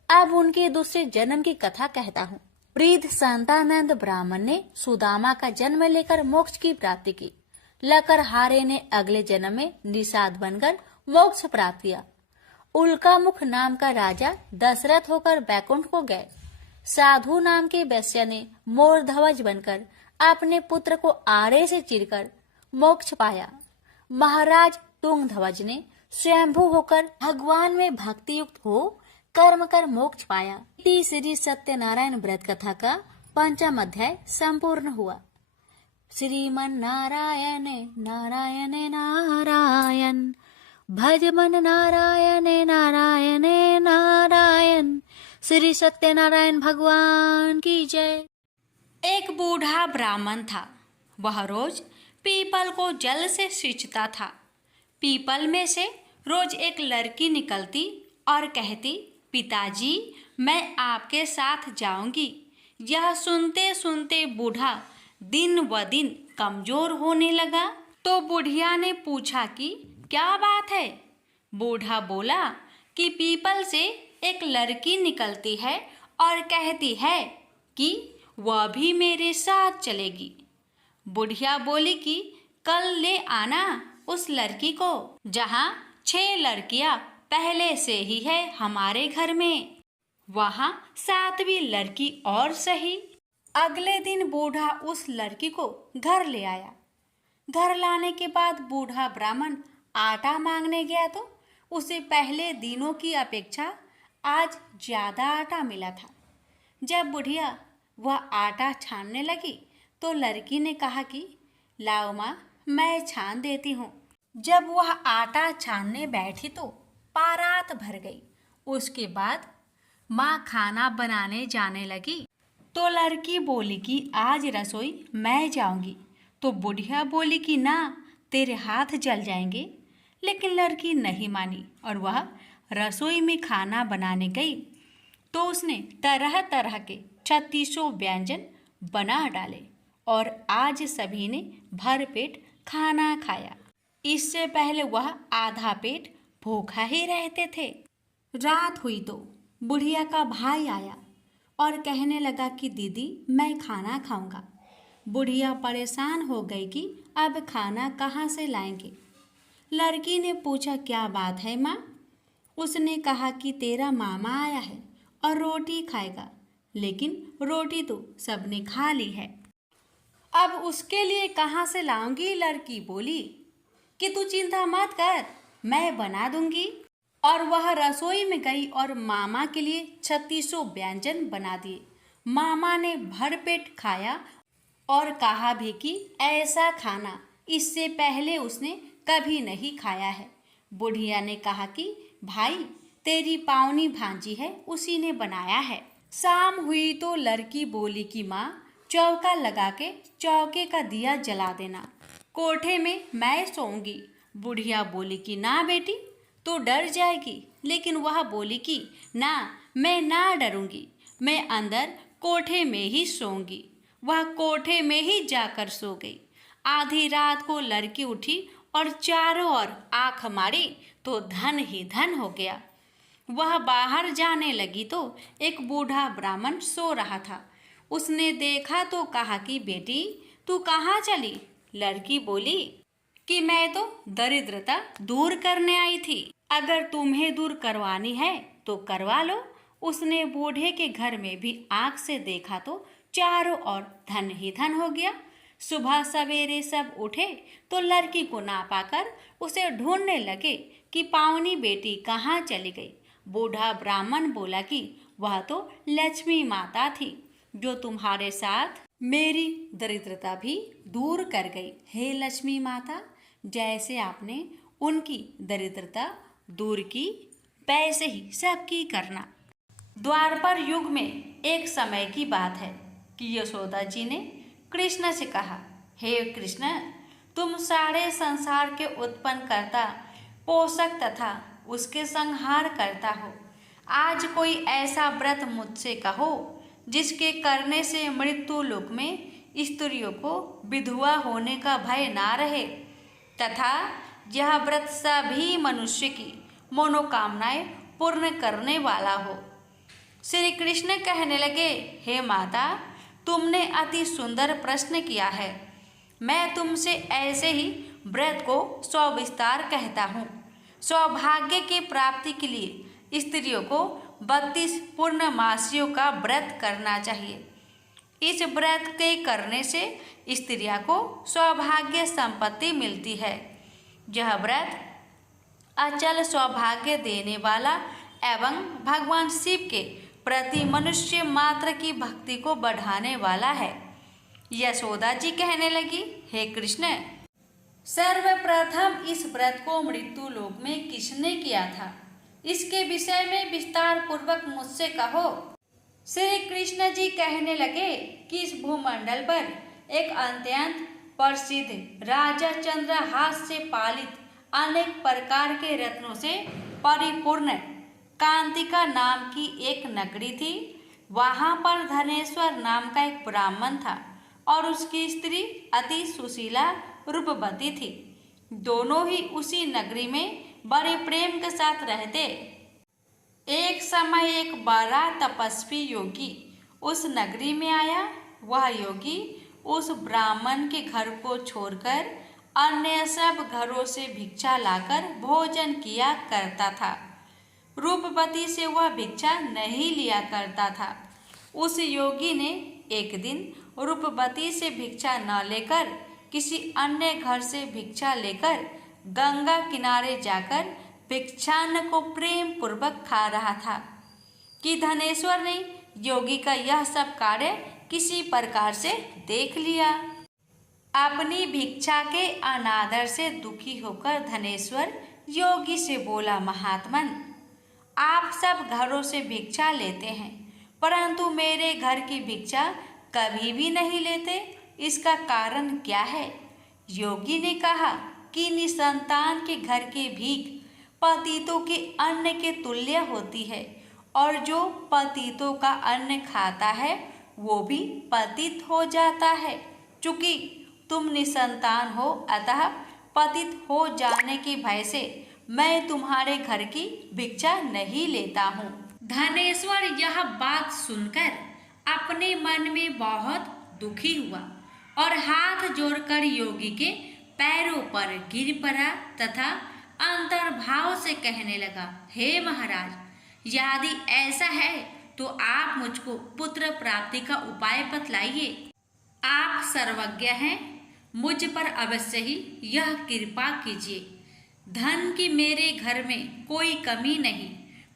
अब उनके दूसरे जन्म की कथा कहता हूँ। वृद्ध संतानंद ब्राह्मण ने सुदामा का जन्म लेकर मोक्ष की प्राप्ति की। लकरहारे ने अगले जन्म में निषाद बनकर मोक्ष प्राप्त किया। उल्कामुख नाम का राजा दशरथ होकर बैकुंठ को गए। साधु नाम के वैश्य ने मोर ध्वज बनकर अपने पुत्र को आरे से चीरकर मोक्ष पाया। महाराज तुंग ध्वज ने स्वयंभू होकर भगवान में भक्ति युक्त हो कर्म कर मोक्ष पाया। श्री सत्यनारायण व्रत कथा का 5वां अध्याय संपूर्ण हुआ। श्रीमन नारायण नारायण नारायण, भज मन नारायण नारायण नारायण। श्री सत्यनारायण भगवान की जय। एक बूढ़ा ब्राह्मण था। वह रोज पीपल को जल से सींचता था। पीपल में से रोज एक लड़की निकलती और कहती, पिताजी मैं आपके साथ जाऊंगी। यह सुनते सुनते बूढ़ा दिन व दिन कमजोर होने लगा। तो बुढ़िया ने पूछा कि क्या बात है? बूढ़ा बोला कि पीपल से एक लड़की निकलती है और कहती है कि वह भी मेरे साथ चलेगी। बुढ़िया बोली कि कल ले आना उस लड़की को। जहाँ 6 लड़कियां पहले से ही है हमारे घर में, वहाँ 7वीं लड़की और सही। अगले दिन बूढ़ा उस लड़की को घर ले आया। घर लाने के बाद बूढ़ा ब्राह्मण आटा मांगने गया तो उसे पहले दिनों की अपेक्षा आज ज्यादा आटा मिला था। जब बुढ़िया वह आटा छानने लगी तो लड़की ने कहा कि लाओ माँ, मैं छान देती हूँ। जब वह आटा छानने बैठी तो पारात भर गई। उसके बाद माँ खाना बनाने जाने लगी तो लड़की बोली कि आज रसोई मैं जाऊंगी। तो बुढ़िया बोली कि ना, तेरे हाथ जल जाएंगे। लेकिन लड़की नहीं मानी और वह रसोई में खाना बनाने गई तो उसने तरह तरह के 36 व्यंजन बना डाले और आज सभी ने भर पेट खाना खाया। इससे पहले वह आधा पेट भूखा ही रहते थे। रात हुई तो बुढ़िया का भाई आया और कहने लगा कि दीदी मैं खाना खाऊंगा। बुढ़िया परेशान हो गई कि अब खाना कहाँ से लाएंगे। लड़की ने पूछा, क्या बात है माँ? उसने कहा कि तेरा मामा आया है और रोटी खाएगा, लेकिन रोटी तो सबने खा ली है, अब उसके लिए कहाँ से लाऊंगी? लड़की बोली कि तू चिंता मत कर, मैं बना दूंगी। और वह रसोई में गई और मामा के लिए 36 व्यंजन बना दिए। मामा ने भरपेट खाया और कहा भी कि ऐसा खाना इससे पहले उसने कभी नहीं खाया है। बुढ़िया ने कहा कि भाई तेरी पावनी भांजी है, उसी ने बनाया है। शाम हुई तो लड़की बोली कि माँ चौका लगा के चौके का दिया जला देना, कोठे में मैं सोऊंगी। बुढ़िया बोली कि ना बेटी, तो डर जाएगी। लेकिन वह बोली कि ना, मैं ना डरूंगी, मैं अंदर कोठे में ही सोऊंगी। वह कोठे में ही जाकर सो गई। आधी रात को लड़की उठी और चारों ओर आंख मारी तो धन ही धन हो गया। वह बाहर जाने लगी तो एक बूढ़ा ब्राह्मण सो रहा था। उसने देखा तो कहा कि बेटी तू कहाँ चली? लड़की बोली कि मैं तो दरिद्रता दूर करने आई थी, अगर तुम्हें दूर करवानी है तो करवा लो। उसने बूढ़े के घर में भी आंख से देखा तो चारों ओर धन ही धन हो गया। सुबह सवेरे सब उठे तो लड़की को ना पाकर उसे ढूंढने लगे कि पावनी बेटी कहाँ चली गई। बूढ़ा ब्राह्मण बोला कि वह तो लक्ष्मी माता थी, जो तुम्हारे साथ मेरी दरिद्रता भी दूर कर गई। हे लक्ष्मी माता, जैसे आपने उनकी दरिद्रता दूर की, वैसे ही सबकी करना। द्वापर युग में एक समय की बात है कि यशोदा जी ने कृष्ण से कहा, हे कृष्ण, तुम सारे संसार के उत्पन्न करता, पोषक तथा उसके संहार करता हो। आज कोई ऐसा व्रत मुझसे कहो जिसके करने से मृत्यु लोक में स्त्रियों को विधवा होने का भय ना रहे तथा यह व्रत सभी मनुष्य की मनोकामनाएं पूर्ण करने वाला हो। श्री कृष्ण कहने लगे, हे माता, तुमने अति सुंदर प्रश्न किया है। मैं तुमसे ऐसे ही व्रत को सविस्तार कहता हूँ। सौभाग्य की प्राप्ति के लिए स्त्रियों को 32 पूर्णमासियों का व्रत करना चाहिए। इस व्रत के करने से स्त्रियों को सौभाग्य संपत्ति मिलती है। यह व्रत अचल सौभाग्य देने वाला एवं भगवान शिव के प्रति मनुष्य मात्र की भक्ति को बढ़ाने वाला है। यशोदा जी कहने लगी, हे कृष्ण, सर्वप्रथम इस व्रत को मृत्यु लोक में किसने किया था? इसके विषय में विस्तार पूर्वक मुझसे कहो। श्री कृष्ण जी कहने लगे कि इस भूमंडल पर एक अत्यंत प्रसिद्ध राजा चंद्रहास से पालित अनेक प्रकार के रत्नों से परिपूर्ण कांतिका नाम की एक नगरी थी। वहाँ पर धनेश्वर नाम का एक ब्राह्मण था और उसकी स्त्री अति सुशीला रूपवती थी। दोनों ही उसी नगरी में बड़े प्रेम के साथ रहते। एक समय एक बड़ा तपस्वी योगी उस नगरी में आया। वह योगी उस ब्राह्मण के घर को छोड़कर अन्य सब घरों से भिक्षा लाकर भोजन किया करता था। रूपवती से वह भिक्षा नहीं लिया करता था। उस योगी ने एक दिन रूपवती से भिक्षा न लेकर किसी अन्य घर से भिक्षा लेकर गंगा किनारे जाकर भिक्षान्न को प्रेम पूर्वक खा रहा था कि धनेश्वर ने योगी का यह सब कार्य किसी प्रकार से देख लिया। अपनी भिक्षा के अनादर से दुखी होकर धनेश्वर योगी से बोला, महात्मन, आप सब घरों से भिक्षा लेते हैं परंतु मेरे घर की भिक्षा कभी भी नहीं लेते, इसका कारण क्या है? योगी ने कहा कि निसंतान के घर की भीख पतितों के अन्न के तुल्य होती है और जो पतितों का अन्न खाता है वो भी पतित हो जाता है। चूंकि तुम निसंतान हो अतः पतित हो जाने के भय से मैं तुम्हारे घर की भिक्षा नहीं लेता हूँ। धनेश्वर यह बात सुनकर अपने मन में बहुत दुखी हुआ और हाथ जोड़कर योगी के पैरों पर गिर पड़ा तथा अंतर्भाव से कहने लगा, हे महाराज, यदि ऐसा है तो आप मुझको पुत्र प्राप्ति का उपाय बतलाइए। आप सर्वज्ञ हैं, मुझ पर अवश्य ही यह कृपा कीजिए। धन की मेरे घर में कोई कमी नहीं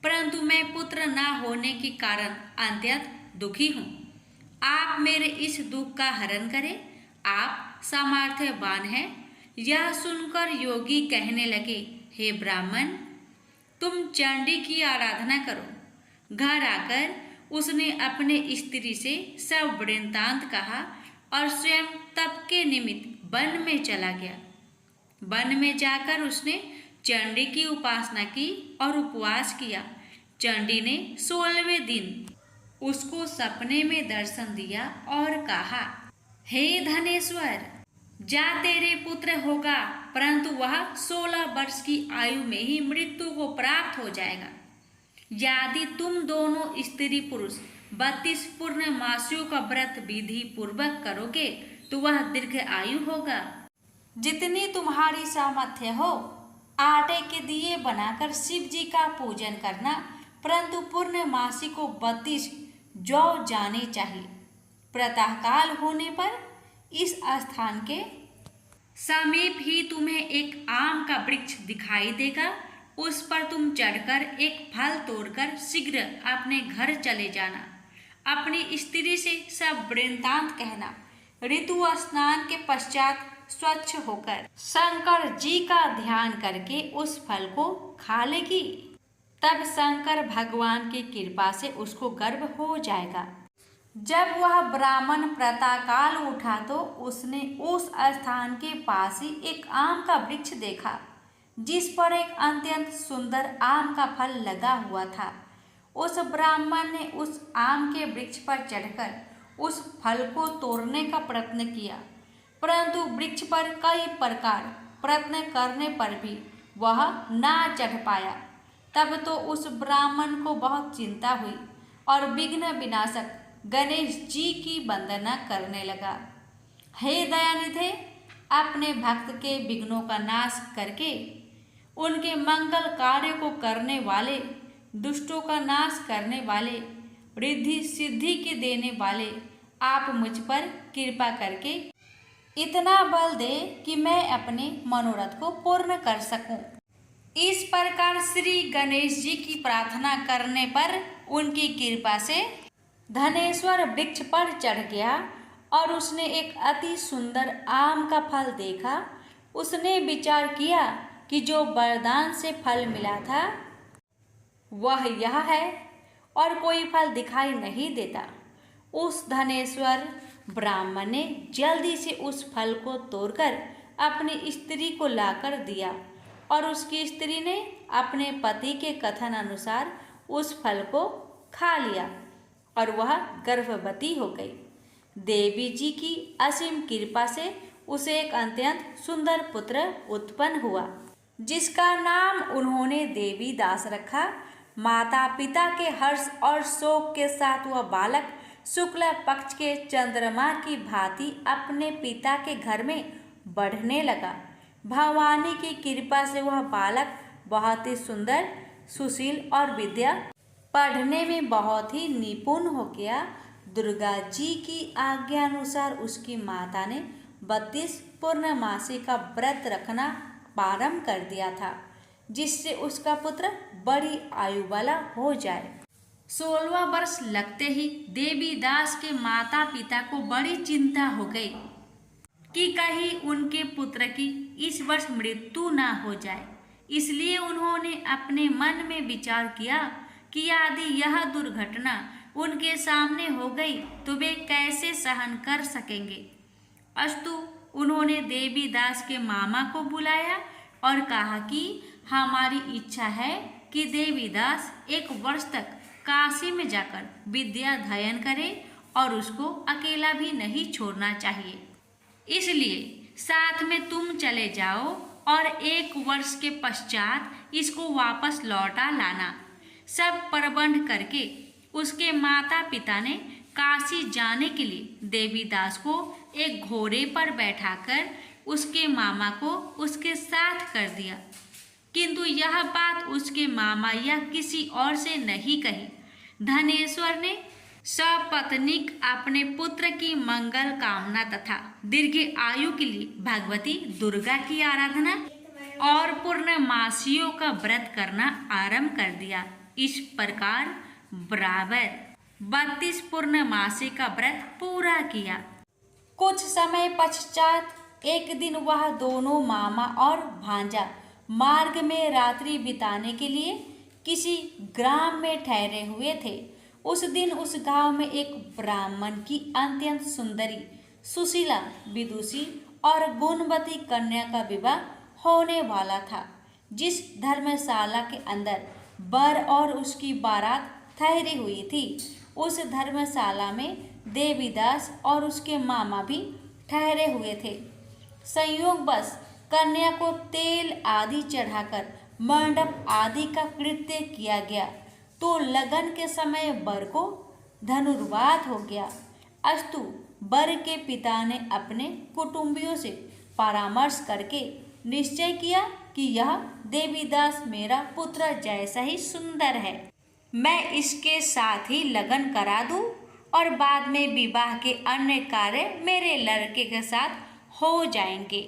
परंतु मैं पुत्र न होने के कारण अत्यंत दुखी हूँ। आप मेरे इस दुख का हरण करें, आप सामर्थ्यवान हैं। यह सुनकर योगी कहने लगे, हे ब्राह्मण, तुम चंडी की आराधना करो। घर आकर उसने अपने स्त्री से सब वृत्तांत कहा और स्वयं तप के निमित्त वन में चला गया। वन में जाकर उसने चंडी की उपासना की और उपवास किया। चंडी ने 16वें दिन उसको सपने में दर्शन दिया और कहा, हे धनेश्वर, जा तेरे पुत्र होगा परंतु वह 16 वर्ष की आयु में ही मृत्यु को प्राप्त हो जाएगा। यदि तुम दोनों स्त्री पुरुष 32 पूर्णमासियों का व्रत विधि पूर्वक करोगे तो वह दीर्घ आयु होगा। जितनी तुम्हारी सामर्थ्य हो आटे के दिए बनाकर शिव जी का पूजन करना, परंतु पूर्णमासी को 32 जौ जाने चाहिए। प्रातःकाल होने पर इस स्थान के समीप ही तुम्हें एक आम का वृक्ष दिखाई देगा। उस पर तुम चढ़कर एक फल तोड़कर शीघ्र अपने घर चले जाना। अपनी स्त्री से सब वृत्तांत कहना। ऋतु स्नान के पश्चात स्वच्छ होकर शंकर जी का ध्यान करके उस फल को खा लेगी। तब शंकर भगवान की कृपा से उसको गर्भ हो जाएगा। जब वह ब्राह्मण प्रातःकाल उठा तो उसने उस स्थान के पास ही एक आम का वृक्ष देखा जिस पर एक अत्यंत सुंदर आम का फल लगा हुआ था। उस ब्राह्मण ने उस आम के वृक्ष पर चढ़कर उस फल को तोड़ने का प्रयत्न किया, परंतु वृक्ष पर कई प्रकार प्रयत्न करने पर भी वह ना चढ़ पाया। तब तो उस ब्राह्मण को बहुत चिंता हुई और विघ्न विनाशक गणेश जी की वंदना करने लगा। हे दयानिधे, अपने भक्त के विघ्नों का नाश करके उनके मंगल कार्य को करने वाले, दुष्टों का नाश करने वाले, रिद्धि सिद्धि के देने वाले, आप मुझ पर कृपा करके इतना बल दे कि मैं अपने मनोरथ को पूर्ण कर सकूं। इस प्रकार श्री गणेश जी की प्रार्थना करने पर उनकी कृपा से धनेश्वर वृक्ष पर चढ़ गया और उसने एक अति सुंदर आम का फल देखा। उसने विचार किया कि जो वरदान से फल मिला था वह यह है और कोई फल दिखाई नहीं देता। उस धनेश्वर ब्राह्मण ने जल्दी से उस फल को तोड़कर अपनी स्त्री को लाकर दिया और उसकी स्त्री ने अपने पति के कथन अनुसार उस फल को खा लिया और वह गर्भवती हो गई। देवी जी की असीम कृपा से उसे एक अत्यंत सुंदर पुत्र उत्पन्न हुआ, जिसका नाम उन्होंने देवी दास रखा। माता पिता के हर्ष और शोक के साथ वह बालक शुक्ल पक्ष के चंद्रमा की भांति अपने पिता के घर में बढ़ने लगा। भवानी की कृपा से वह बालक बहुत ही सुंदर, सुशील और विद्या पढ़ने में बहुत ही निपुण हो गया। दुर्गा जी की आज्ञा अनुसार उसकी माता ने 32 पूर्णमासी का व्रत रखना प्रारंभ कर दिया था, जिससे उसका पुत्र बड़ी आयु वाला हो जाए। 16वां वर्ष लगते ही देवी दास के माता पिता को बड़ी चिंता हो गई कि कहीं उनके पुत्र की इस वर्ष मृत्यु ना हो जाए। इसलिए उन्होंने अपने मन में विचार किया कि यदि यह दुर्घटना उनके सामने हो गई तो वे कैसे सहन कर सकेंगे। अस्तु उन्होंने देवी दास के मामा को बुलाया और कहा कि हमारी इच्छा है कि देवी दास 1 वर्ष तक काशी में जाकर विद्या अध्ययन करे और उसको अकेला भी नहीं छोड़ना चाहिए। इसलिए साथ में तुम चले जाओ और 1 वर्ष के पश्चात इसको वापस लौटा लाना। सब प्रबंध करके उसके माता पिता ने काशी जाने के लिए देवी दास को एक घोड़े पर बैठाकर उसके मामा को उसके साथ कर दिया, किंतु यह बात उसके मामा या किसी और से नहीं कही। धनेश्वर ने सपत्नीक अपने पुत्र की मंगल कामना तथा दीर्घ आयु के लिए भगवती दुर्गा की आराधना और पूर्णमासियों का व्रत करना आरंभ कर दिया। इस प्रकार बराबर 32 पूर्णमासी का व्रत पूरा किया। कुछ समय पश्चात एक दिन वह दोनों मामा और भांजा मार्ग में रात्रि बिताने के लिए किसी ग्राम में ठहरे हुए थे। उस दिन उस गांव में एक ब्राह्मण की अत्यंत सुंदरी, सुशीला, विदुषी और गुणवती कन्या का विवाह होने वाला था। जिस धर्मशाला के अंदर वर और उसकी बारात ठहरी हुई थी, उस धर्मशाला में देवीदास और उसके मामा भी ठहरे हुए थे। संयोगवश कन्या को तेल आदि चढ़ाकर मंडप आदि का कृत्य किया गया, तो लगन के समय वर को धनुर्वात हो गया। अस्तु वर के पिता ने अपने कुटुंबियों से परामर्श करके निश्चय किया कि यह देवीदास मेरा पुत्र जैसा ही सुंदर है, मैं इसके साथ ही लगन करा दूं और बाद में विवाह के अन्य कार्य मेरे लड़के के साथ हो जाएंगे।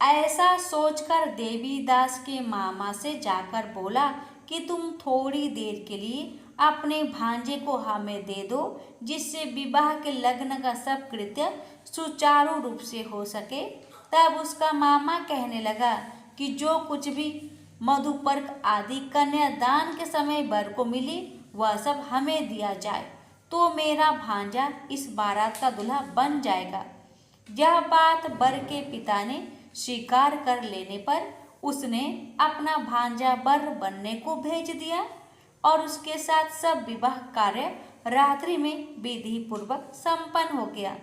ऐसा सोचकर देवीदास के मामा से जाकर बोला कि तुम थोड़ी देर के लिए अपने भांजे को हमें दे दो, जिससे विवाह के लग्न का सब कृत्य सुचारू रूप से हो सके। तब उसका मामा कहने लगा कि जो कुछ भी मधुपर्क आदि कन्यादान के समय वर को मिली वह सब हमें दिया जाए, तो मेरा भांजा इस बारात का दूल्हा बन जाएगा। यह बात वर के पिता ने स्वीकार कर लेने पर उसने अपना भांजा वर बनने को भेज दिया। और उसके साथ सब विवाह कार्य रात्रि में विधि पूर्वक संपन्न हो गया।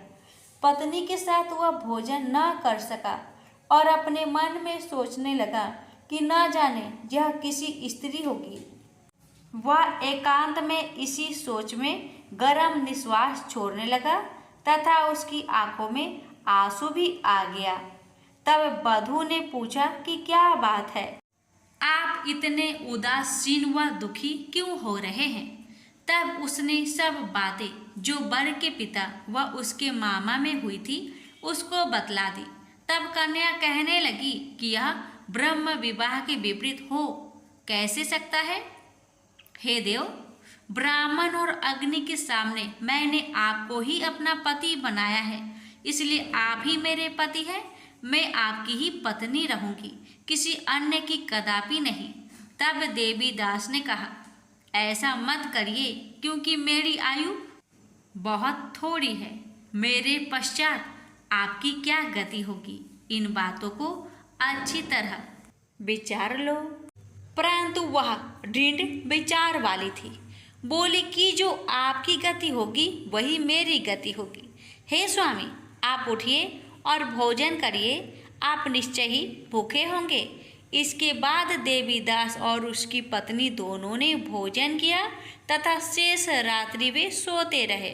पत्नी के साथ वह भोजन न कर सका और अपने मन में सोचने लगा कि न जाने यह किसी स्त्री होगी। वह एकांत में इसी सोच में गरम निश्वास छोड़ने लगा तथा उसकी आंखों में आंसू भी आ गया। तब वधू ने पूछा कि क्या बात है, आप इतने उदासीन व दुखी क्यों हो रहे हैं? तब उसने सब बातें जो वर के पिता व उसके मामा में हुई थी उसको बतला दी। तब कन्या कहने लगी कि यह ब्रह्म विवाह के विपरीत हो कैसे सकता है? हे देव, ब्राह्मण और अग्नि के सामने मैंने आपको ही अपना पति बनाया है, इसलिए आप ही मेरे पति हैं। मैं आपकी ही पत्नी रहूंगी, किसी अन्य की कदापि नहीं। तब देवी दास ने कहा, ऐसा मत करिए, क्योंकि मेरी आयु बहुत थोड़ी है। मेरे पश्चात आपकी क्या गति होगी, इन बातों को अच्छी तरह विचार लो। परंतु वह दृढ़ विचार वाली थी। बोली कि जो आपकी गति होगी वही मेरी गति होगी। हे स्वामी, आप उठिए और भोजन करिए, आप निश्चय ही भूखे होंगे। इसके बाद देवीदास और उसकी पत्नी दोनों ने भोजन किया तथा शेष रात्रि वे सोते रहे।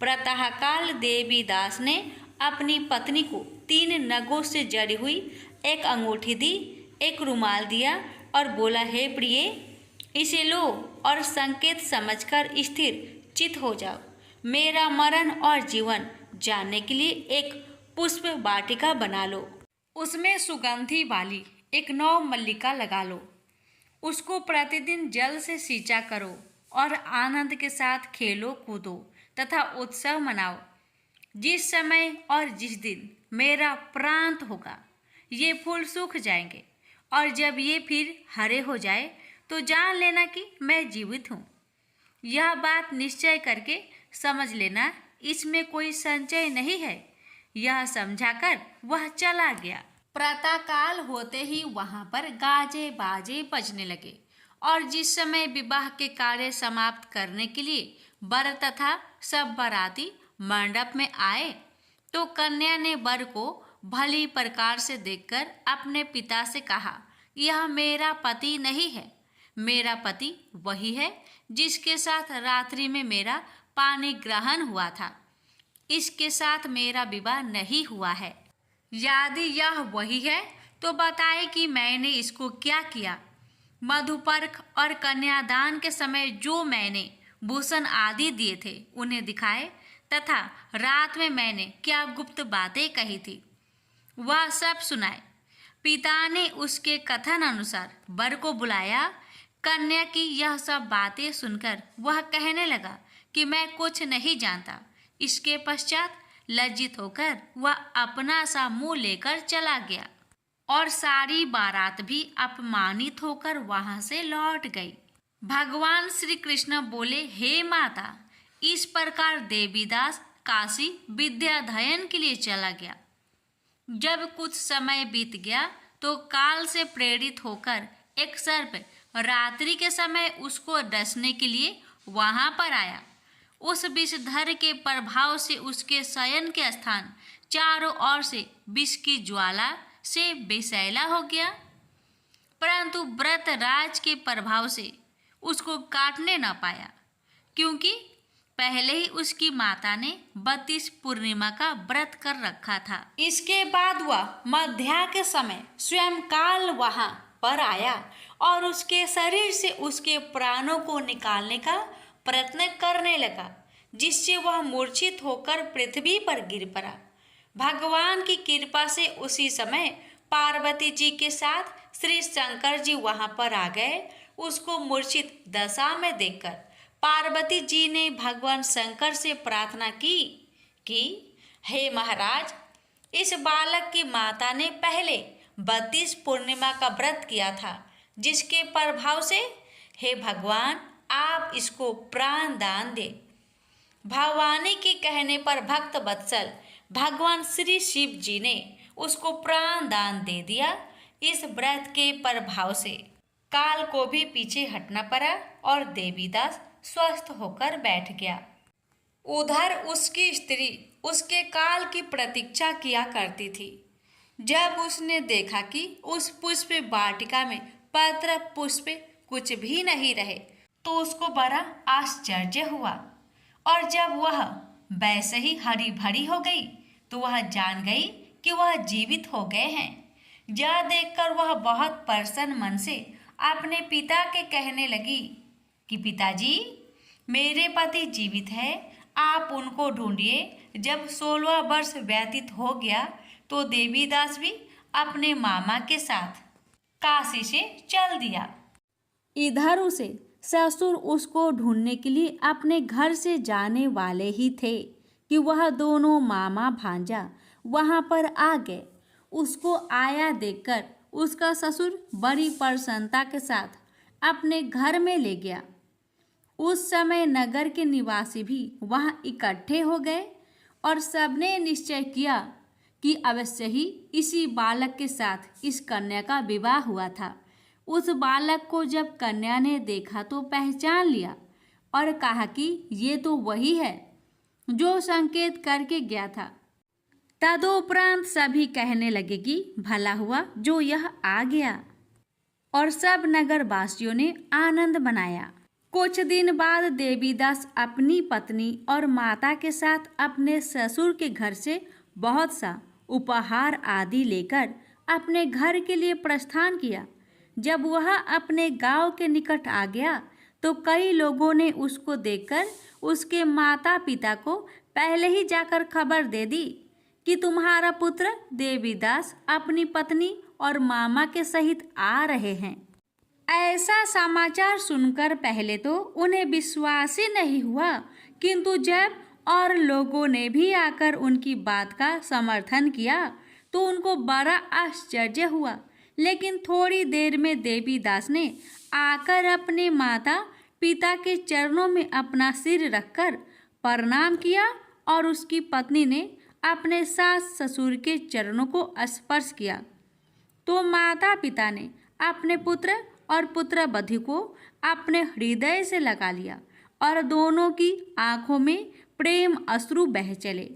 प्रातःकाल देवीदास ने अपनी पत्नी को 3 नगों से जड़ी हुई एक अंगूठी दी, एक रुमाल दिया और बोला, हे प्रिय, इसे लो और संकेत समझकर स्थिर चित हो जाओ। मेरा मरण और जीवन जानने के लिए एक पुष्प वाटिका बना लो, उसमें सुगंधि वाली एक नौ मल्लिका लगा लो, उसको प्रतिदिन जल से सींचा करो और आनंद के साथ खेलो कूदो तथा उत्सव मनाओ। जिस समय और जिस दिन मेरा प्रांत होगा ये फूल सूख जाएंगे, और जब ये फिर हरे हो जाए तो जान लेना कि मैं जीवित हूँ। यह बात निश्चय करके समझ लेना, इसमें कोई संचय नहीं है। यह समझाकर वह चला गया। प्रातःकाल होते ही वहाँ पर गाजे बाजे बजने लगे, और जिस समय विवाह के कार्य समाप्त करने के लिए वर तथा सब बाराती मंडप में आए, तो कन्या ने वर को भली प्रकार से देखकर अपने पिता से कहा, यह मेरा पति नहीं है। मेरा पति वही है जिसके साथ रात्रि में मेरा पानी ग्रहण हुआ था। इसके साथ मेरा विवाह नहीं हुआ है। यदि यह वही है तो बताए कि मैंने इसको क्या किया। मधुपर्क और कन्यादान के समय जो मैंने भूषण आदि दिए थे उन्हें दिखाए, तथा रात में मैंने क्या गुप्त बातें कही थी वह सब सुनाए। पिता ने उसके कथन अनुसार वर को बुलाया। कन्या की यह सब बातें सुनकर वह कहने लगा कि मैं कुछ नहीं जानता। इसके पश्चात लज्जित होकर वह अपना सा मुंह लेकर चला गया, और सारी बारात भी अपमानित होकर वहां से लौट गई। भगवान श्री कृष्ण बोले, हे माता, इस प्रकार देवीदास काशी विद्याध्ययन के लिए चला गया। जब कुछ समय बीत गया तो काल से प्रेरित होकर एक सर्प रात्रि के समय उसको डसने के लिए वहां पर आया। उस विषधर के प्रभाव से उसके शयन के स्थान चारों ओर से विष की ज्वाला से विषैला हो गया, परंतु व्रतराज के प्रभाव से उसको काटने न पाया, क्योंकि पहले ही उसकी माता ने 32 पूर्णिमा का व्रत कर रखा था। इसके बाद वह मध्या के समय स्वयं काल वहां पर आया और उसके शरीर से उसके प्राणों को निकालने का प्रयत्न करने लगा, जिससे वह मूर्छित होकर पृथ्वी पर गिर पड़ा। भगवान की कृपा से उसी समय पार्वती जी के साथ श्री शंकर जी वहां पर आ गए। उसको मूर्छित दशा में देखकर पार्वती जी ने भगवान शंकर से प्रार्थना की कि हे महाराज, इस बालक की माता ने पहले 32 पूर्णिमा का व्रत किया था, जिसके प्रभाव से हे भगवान आप इसको प्राण दान दे। भवानी के कहने पर भक्त वत्सल भगवान श्री शिव जी ने उसको प्राण दान दे दिया। इस व्रत के प्रभाव से काल को भी पीछे हटना पड़ा और देवीदास स्वस्थ होकर बैठ गया। उधर उसकी स्त्री उसके काल की प्रतीक्षा किया करती थी। जब उसने देखा कि उस पुष्प वाटिका में पत्र पुष्प कुछ भी नहीं रहे तो उसको बड़ा आश्चर्य हुआ, और जब वह वैसे ही हरी भरी हो गई तो वह जान गई कि वह जीवित हो गए हैं। यह देखकर वह बहुत प्रसन्न मन से अपने पिता के कहने लगी कि पिताजी, मेरे पति जीवित है, आप उनको ढूंढिए। जब 16वां वर्ष व्यतीत हो गया तो देवीदास भी अपने मामा के साथ काशी से चल दिया। इधर उसे ससुर उसको ढूंढने के लिए अपने घर से जाने वाले ही थे कि वह दोनों मामा भांजा वहां पर आ गए। उसको आया देखकर उसका ससुर बड़ी प्रसन्नता के साथ अपने घर में ले गया। उस समय नगर के निवासी भी वहां इकट्ठे हो गए और सबने निश्चय किया कि अवश्य ही इसी बालक के साथ इस कन्या का विवाह हुआ था। उस बालक को जब कन्या ने देखा तो पहचान लिया और कहा कि ये तो वही है जो संकेत करके गया था। तदुपरांत सभी कहने लगे कि भला हुआ जो यह आ गया, और सब नगरवासियों ने आनंद मनाया। कुछ दिन बाद देवीदास अपनी पत्नी और माता के साथ अपने ससुर के घर से बहुत सा उपहार आदि लेकर अपने घर के लिए प्रस्थान किया। जब वह अपने गांव के निकट आ गया तो कई लोगों ने उसको देखकर उसके माता पिता को पहले ही जाकर खबर दे दी कि तुम्हारा पुत्र देवीदास अपनी पत्नी और मामा के सहित आ रहे हैं। ऐसा समाचार सुनकर पहले तो उन्हें विश्वास ही नहीं हुआ, किंतु जब और लोगों ने भी आकर उनकी बात का समर्थन किया तो उनको बड़ा आश्चर्य हुआ। लेकिन थोड़ी देर में देवीदास ने आकर अपने माता पिता के चरणों में अपना सिर रखकर प्रणाम किया और उसकी पत्नी ने अपने सास ससुर के चरणों को स्पर्श किया तो माता पिता ने अपने पुत्र और पुत्रवधू को अपने हृदय से लगा लिया और दोनों की आंखों में प्रेम अश्रु बह चले।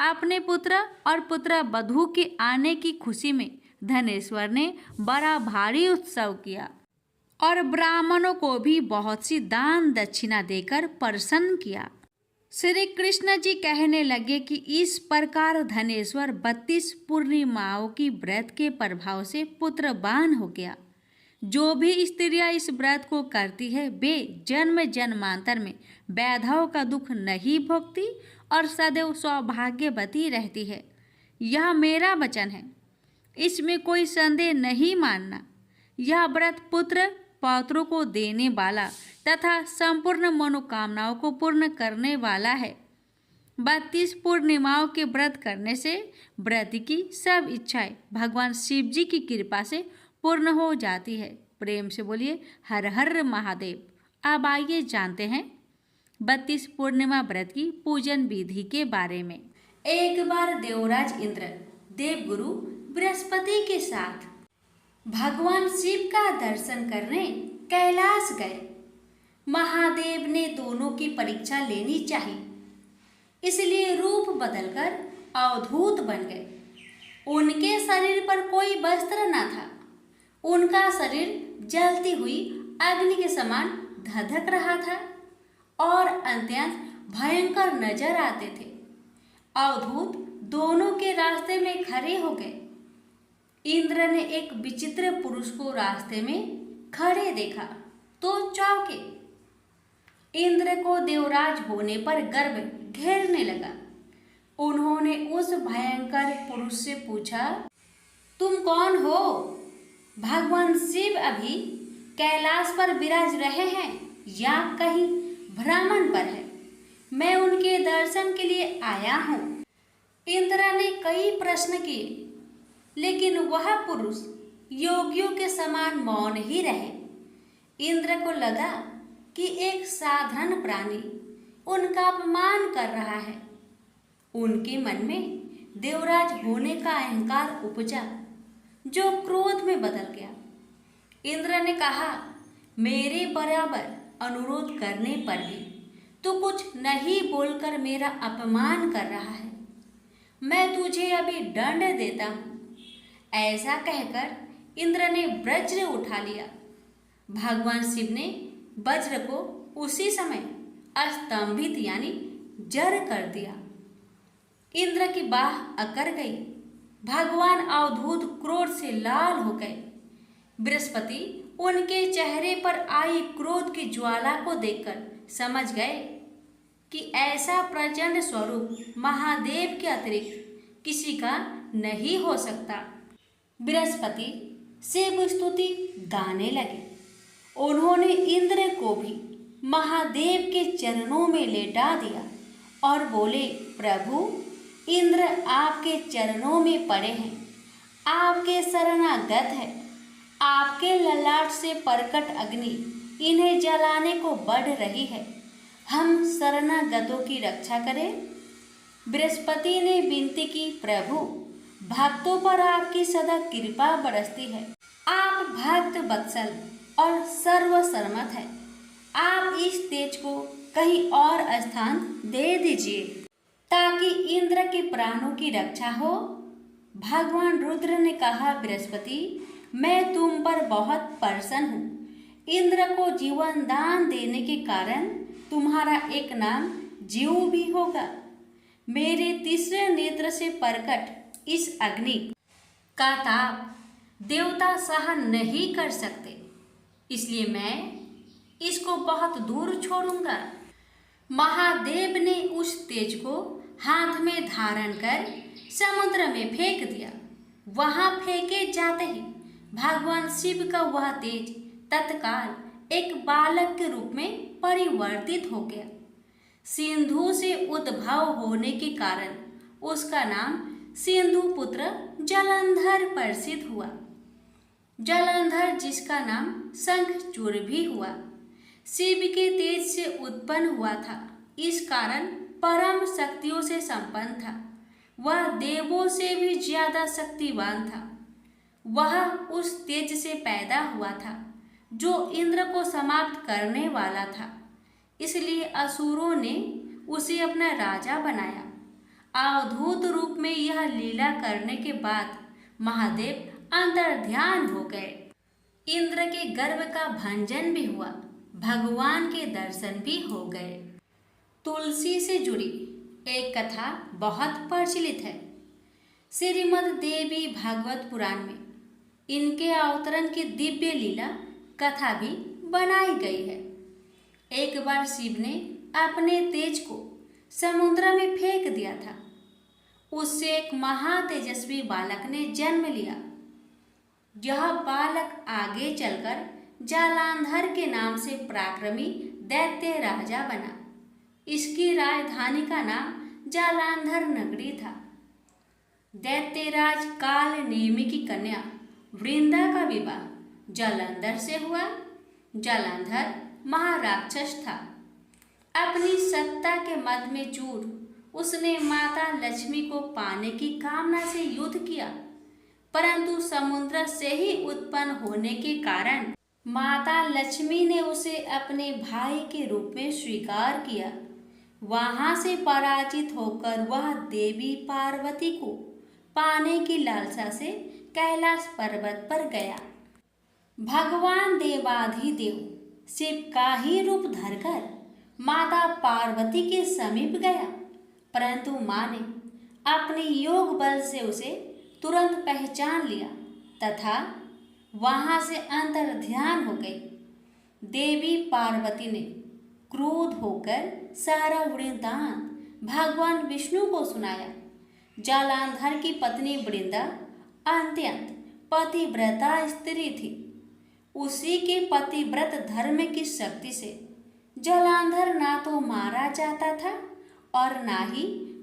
अपने पुत्र और पुत्रवधू के आने की खुशी में धनेश्वर ने बड़ा भारी उत्सव किया और ब्राह्मणों को भी बहुत सी दान दक्षिणा देकर प्रसन्न किया। श्री कृष्ण जी कहने लगे कि इस प्रकार धनेश्वर 32 पूर्णिमाओं की व्रत के प्रभाव से पुत्रवान हो गया। जो भी स्त्रियां इस व्रत को करती है वे जन्म जन्मांतर में वैधव का दुख नहीं भोगती और सदैव सौभाग्यवती रहती है। यह मेरा वचन है, इसमें कोई संदेह नहीं मानना। यह व्रत पुत्र पौत्रों को देने वाला तथा संपूर्ण मनोकामनाओं को पूर्ण करने वाला है। 32 पूर्णिमाओं के व्रत करने से व्रत की सब इच्छाएं भगवान शिव जी की कृपा से पूर्ण हो जाती है। प्रेम से बोलिए हर हर महादेव। अब आइए जानते हैं 32 पूर्णिमा व्रत की पूजन विधि के बारे में। एक बार देवराज इंद्र देवगुरु बृहस्पति के साथ भगवान शिव का दर्शन करने कैलाश गए। महादेव ने दोनों की परीक्षा लेनी चाहिए, इसलिए रूप बदलकर अवधूत बन गए। उनके शरीर पर कोई वस्त्र न था। उनका शरीर जलती हुई अग्नि के समान धधक रहा था और अत्यंत भयंकर नजर आते थे। अवधूत दोनों के रास्ते में खड़े हो गए। इंद्र ने एक विचित्र पुरुष को रास्ते में खड़े देखा तो चौंके। इंद्र को देवराज होने पर गर्व घेरने लगा। उन्होंने उस भयंकर पुरुष से पूछा, तुम कौन हो? भगवान शिव अभी कैलाश पर विराज रहे हैं या कहीं भ्रमण पर है? मैं उनके दर्शन के लिए आया हूँ। इंद्र ने कई प्रश्न किए, लेकिन वह पुरुष योगियों के समान मौन ही रहे। इंद्र को लगा कि एक साधारण प्राणी उनका अपमान कर रहा है। उनके मन में देवराज होने का अहंकार उपजा, जो क्रोध में बदल गया। इंद्र ने कहा, मेरे बराबर अनुरोध करने पर भी तू कुछ नहीं बोलकर मेरा अपमान कर रहा है। मैं तुझे अभी दंड देता हूँ। ऐसा कहकर इंद्र ने वज्र उठा लिया। भगवान शिव ने वज्र को उसी समय अस्तंभित यानी जड़ कर दिया। इंद्र की बाह अकड़ गई। भगवान अवधूत क्रोध से लाल हो गए। बृहस्पति उनके चेहरे पर आई क्रोध की ज्वाला को देखकर समझ गए कि ऐसा प्रचंड स्वरूप महादेव के अतिरिक्त किसी का नहीं हो सकता। बृहस्पति शिव स्तुति गाने लगे। उन्होंने इंद्र को भी महादेव के चरणों में लेटा दिया और बोले, प्रभु, इंद्र आपके चरणों में पड़े हैं, आपके शरणागत है। आपके ललाट से प्रकट अग्नि इन्हें जलाने को बढ़ रही है। हम शरणागतों की रक्षा करें। बृहस्पति ने विनती की, प्रभु, भक्तों पर आपकी सदा कृपा बरसती है। आप भक्त वत्सल और सर्वसम्मत है। आप इस तेज को कहीं और स्थान दे दीजिए ताकि इंद्र के प्राणों की रक्षा हो। भगवान रुद्र ने कहा, बृहस्पति, मैं तुम पर बहुत प्रसन्न हूँ। इंद्र को जीवन दान देने के कारण तुम्हारा एक नाम जीव भी होगा। मेरे तीसरे नेत्र से प्रकट इस अग्नि का ताप देवता सहन नहीं कर सकते, इसलिए मैं इसको बहुत दूर छोड़ूंगा। महादेव ने उस तेज को हाथ में धारण कर समुद्र में फेंक दिया। वहां फेंके जाते ही भगवान शिव का वह तेज तत्काल एक बालक के रूप में परिवर्तित हो गया। सिंधु से उद्भव होने के कारण उसका नाम सिंधु पुत्र जलंधर प्रसिद्ध हुआ। जलंधर जिसका नाम शंखचूड़ भी हुआ, शिव के तेज से उत्पन्न हुआ था। इस कारण परम शक्तियों से संपन्न था। वह देवों से भी ज्यादा शक्तिवान था। वह उस तेज से पैदा हुआ था जो इंद्र को समाप्त करने वाला था। इसलिए असुरों ने उसे अपना राजा बनाया। अवधूत रूप में यह लीला करने के बाद महादेव अंतर्ध्यान हो गए। इंद्र के गर्भ का भंजन भी हुआ, भगवान के दर्शन भी हो गए। तुलसी से जुड़ी एक कथा बहुत प्रचलित है। श्रीमद् देवी भागवत पुराण में इनके अवतरण की दिव्य लीला कथा भी बनाई गई है। एक बार शिव ने अपने तेज को समुद्र में फेंक दिया था। उससे एक महातेजस्वी बालक ने जन्म लिया। यह बालक आगे चलकर जालांधर के नाम से पराक्रमी दैत्य राजा बना। इसकी राजधानी का नाम जालांधर नगरी था। दैत्यराज काल नेमि की कन्या वृंदा का विवाह जालंधर से हुआ। जालंधर महाराक्षस था। अपनी सत्ता के मद में चूर उसने माता लक्ष्मी को पाने की कामना से युद्ध किया, परंतु समुद्र से ही उत्पन्न होने के कारण माता लक्ष्मी ने उसे अपने भाई के रूप में स्वीकार किया। वहां से पराजित होकर वह देवी पार्वती को पाने की लालसा से कैलाश पर्वत पर गया। भगवान देवाधिदेव शिव का ही रूप धरकर माता पार्वती के समीप गया, परंतु मां ने अपने योग बल से उसे तुरंत पहचान लिया तथा वहां से अंतर्ध्यान हो गई। देवी पार्वती ने क्रोध होकर सारा वृत्तांत भगवान विष्णु को सुनाया। जालांधर की पत्नी वृंदा अत्यंत पतिव्रता स्त्री थी। उसी के पतिव्रत धर्म की शक्ति से जालांधर ना तो मारा जाता था और ना ही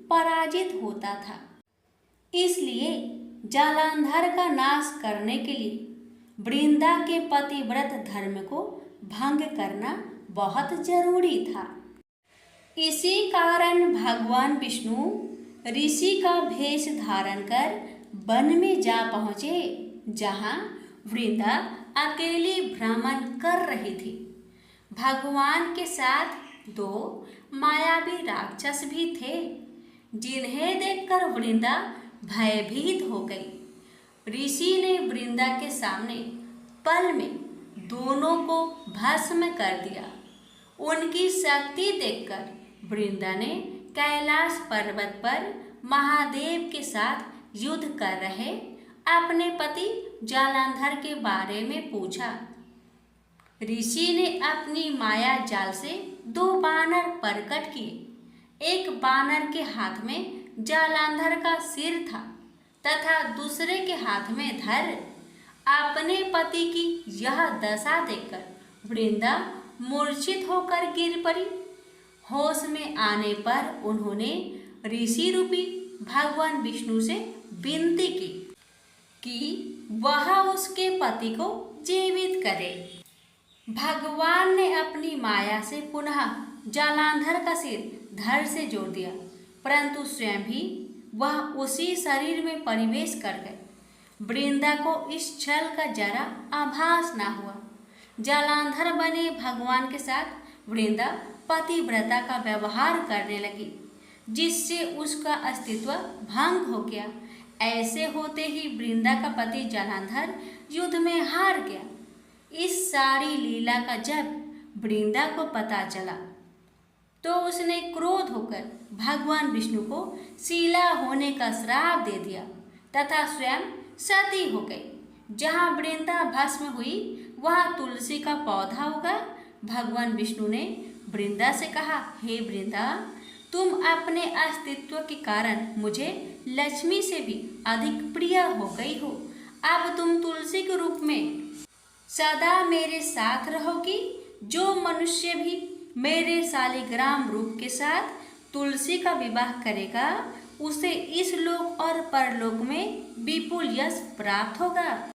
पराजित होता था। इसलिए जालांधर का नाश करने के लिए वृंदा के पतिव्रत धर्म को भंग करना बहुत जरूरी था। इसी कारण भगवान विष्णु ऋषि का भेष धारण कर वन में जा पहुँचे, जहाँ वृंदा अकेली भ्रमण कर रही थी। भगवान के साथ दो मायावी राक्षस भी थे, जिन्हें देखकर वृंदा भयभीत हो गई। ऋषि ने वृंदा के सामने पल में दोनों को भस्म कर दिया। उनकी शक्ति देखकर वृंदा ने कैलाश पर्वत पर महादेव के साथ युद्ध कर रहे अपने पति जालंधर के बारे में पूछा। ऋषि ने अपनी माया जाल से दो बानर प्रकट किए। एक बानर के हाथ में जालंधर का सिर था तथा दूसरे के हाथ में धर। अपने पति की यह दशा देखकर वृंदा मूर्छित होकर गिर पड़ी। होश में आने पर उन्होंने ऋषि रूपी भगवान विष्णु से विनती की कि वह उसके पति को जीवित करे। भगवान ने अपनी माया से पुनः जालंधर का सिर धड़ से जोड़ दिया, परंतु स्वयं भी वह उसी शरीर में प्रवेश कर गए। वृंदा को इस छल का जरा आभास न हुआ। जालंधर बने भगवान के साथ वृंदा पतिव्रता का व्यवहार करने लगी, जिससे उसका अस्तित्व भंग हो गया। ऐसे होते ही वृंदा का पति जालंधर युद्ध में हार गया। इस सारी लीला का जब वृंदा को पता चला तो उसने क्रोध होकर भगवान विष्णु को शीला होने का श्राप दे दिया तथा स्वयं सती हो गई। जहाँ वृंदा भस्म हुई वहाँ तुलसी का पौधा उगा। भगवान विष्णु ने वृंदा से कहा, हे वृंदा, तुम अपने अस्तित्व के कारण मुझे लक्ष्मी से भी अधिक प्रिय हो गई हो। अब तुम तुलसी के रूप में सदा मेरे साथ रहोगी। जो मनुष्य भी मेरे शालिग्राम रूप के साथ तुलसी का विवाह करेगा उसे इस लोक और परलोक में विपुल यश प्राप्त होगा।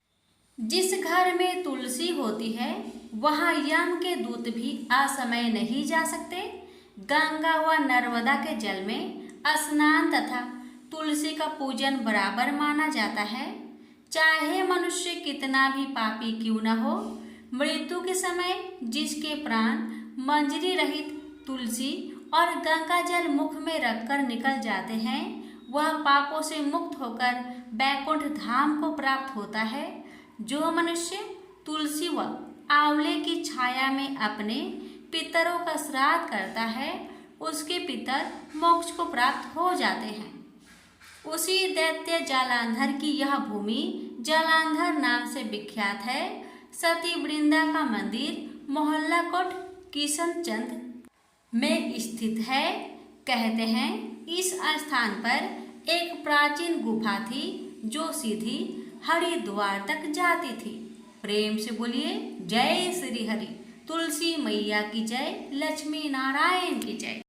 जिस घर में तुलसी होती है वहाँ यम के दूत भी असमय नहीं जा सकते। गंगा व नर्मदा के जल में स्नान तथा तुलसी का पूजन बराबर माना जाता है। चाहे मनुष्य कितना भी पापी क्यों न हो, मृत्यु के समय जिसके प्राण मंजरी रहित तुलसी और गंगा जल मुख में रखकर निकल जाते हैं, वह पापों से मुक्त होकर बैकुंठ धाम को प्राप्त होता है। जो मनुष्य तुलसी व आंवले की छाया में अपने पितरों का श्राद्ध करता है, उसके पितर मोक्ष को प्राप्त हो जाते हैं। उसी दैत्य जालंधर की यह भूमि जालंधर नाम से विख्यात है। सती वृंदा का मंदिर मोहल्ला कोट किशनचंद में स्थित है। कहते हैं इस स्थान पर एक प्राचीन गुफा थी जो सीधी हरिद्वार तक जाती थी। प्रेम से बोलिए जय श्री हरि। तुलसी मैया की जय। लक्ष्मी नारायण की जय।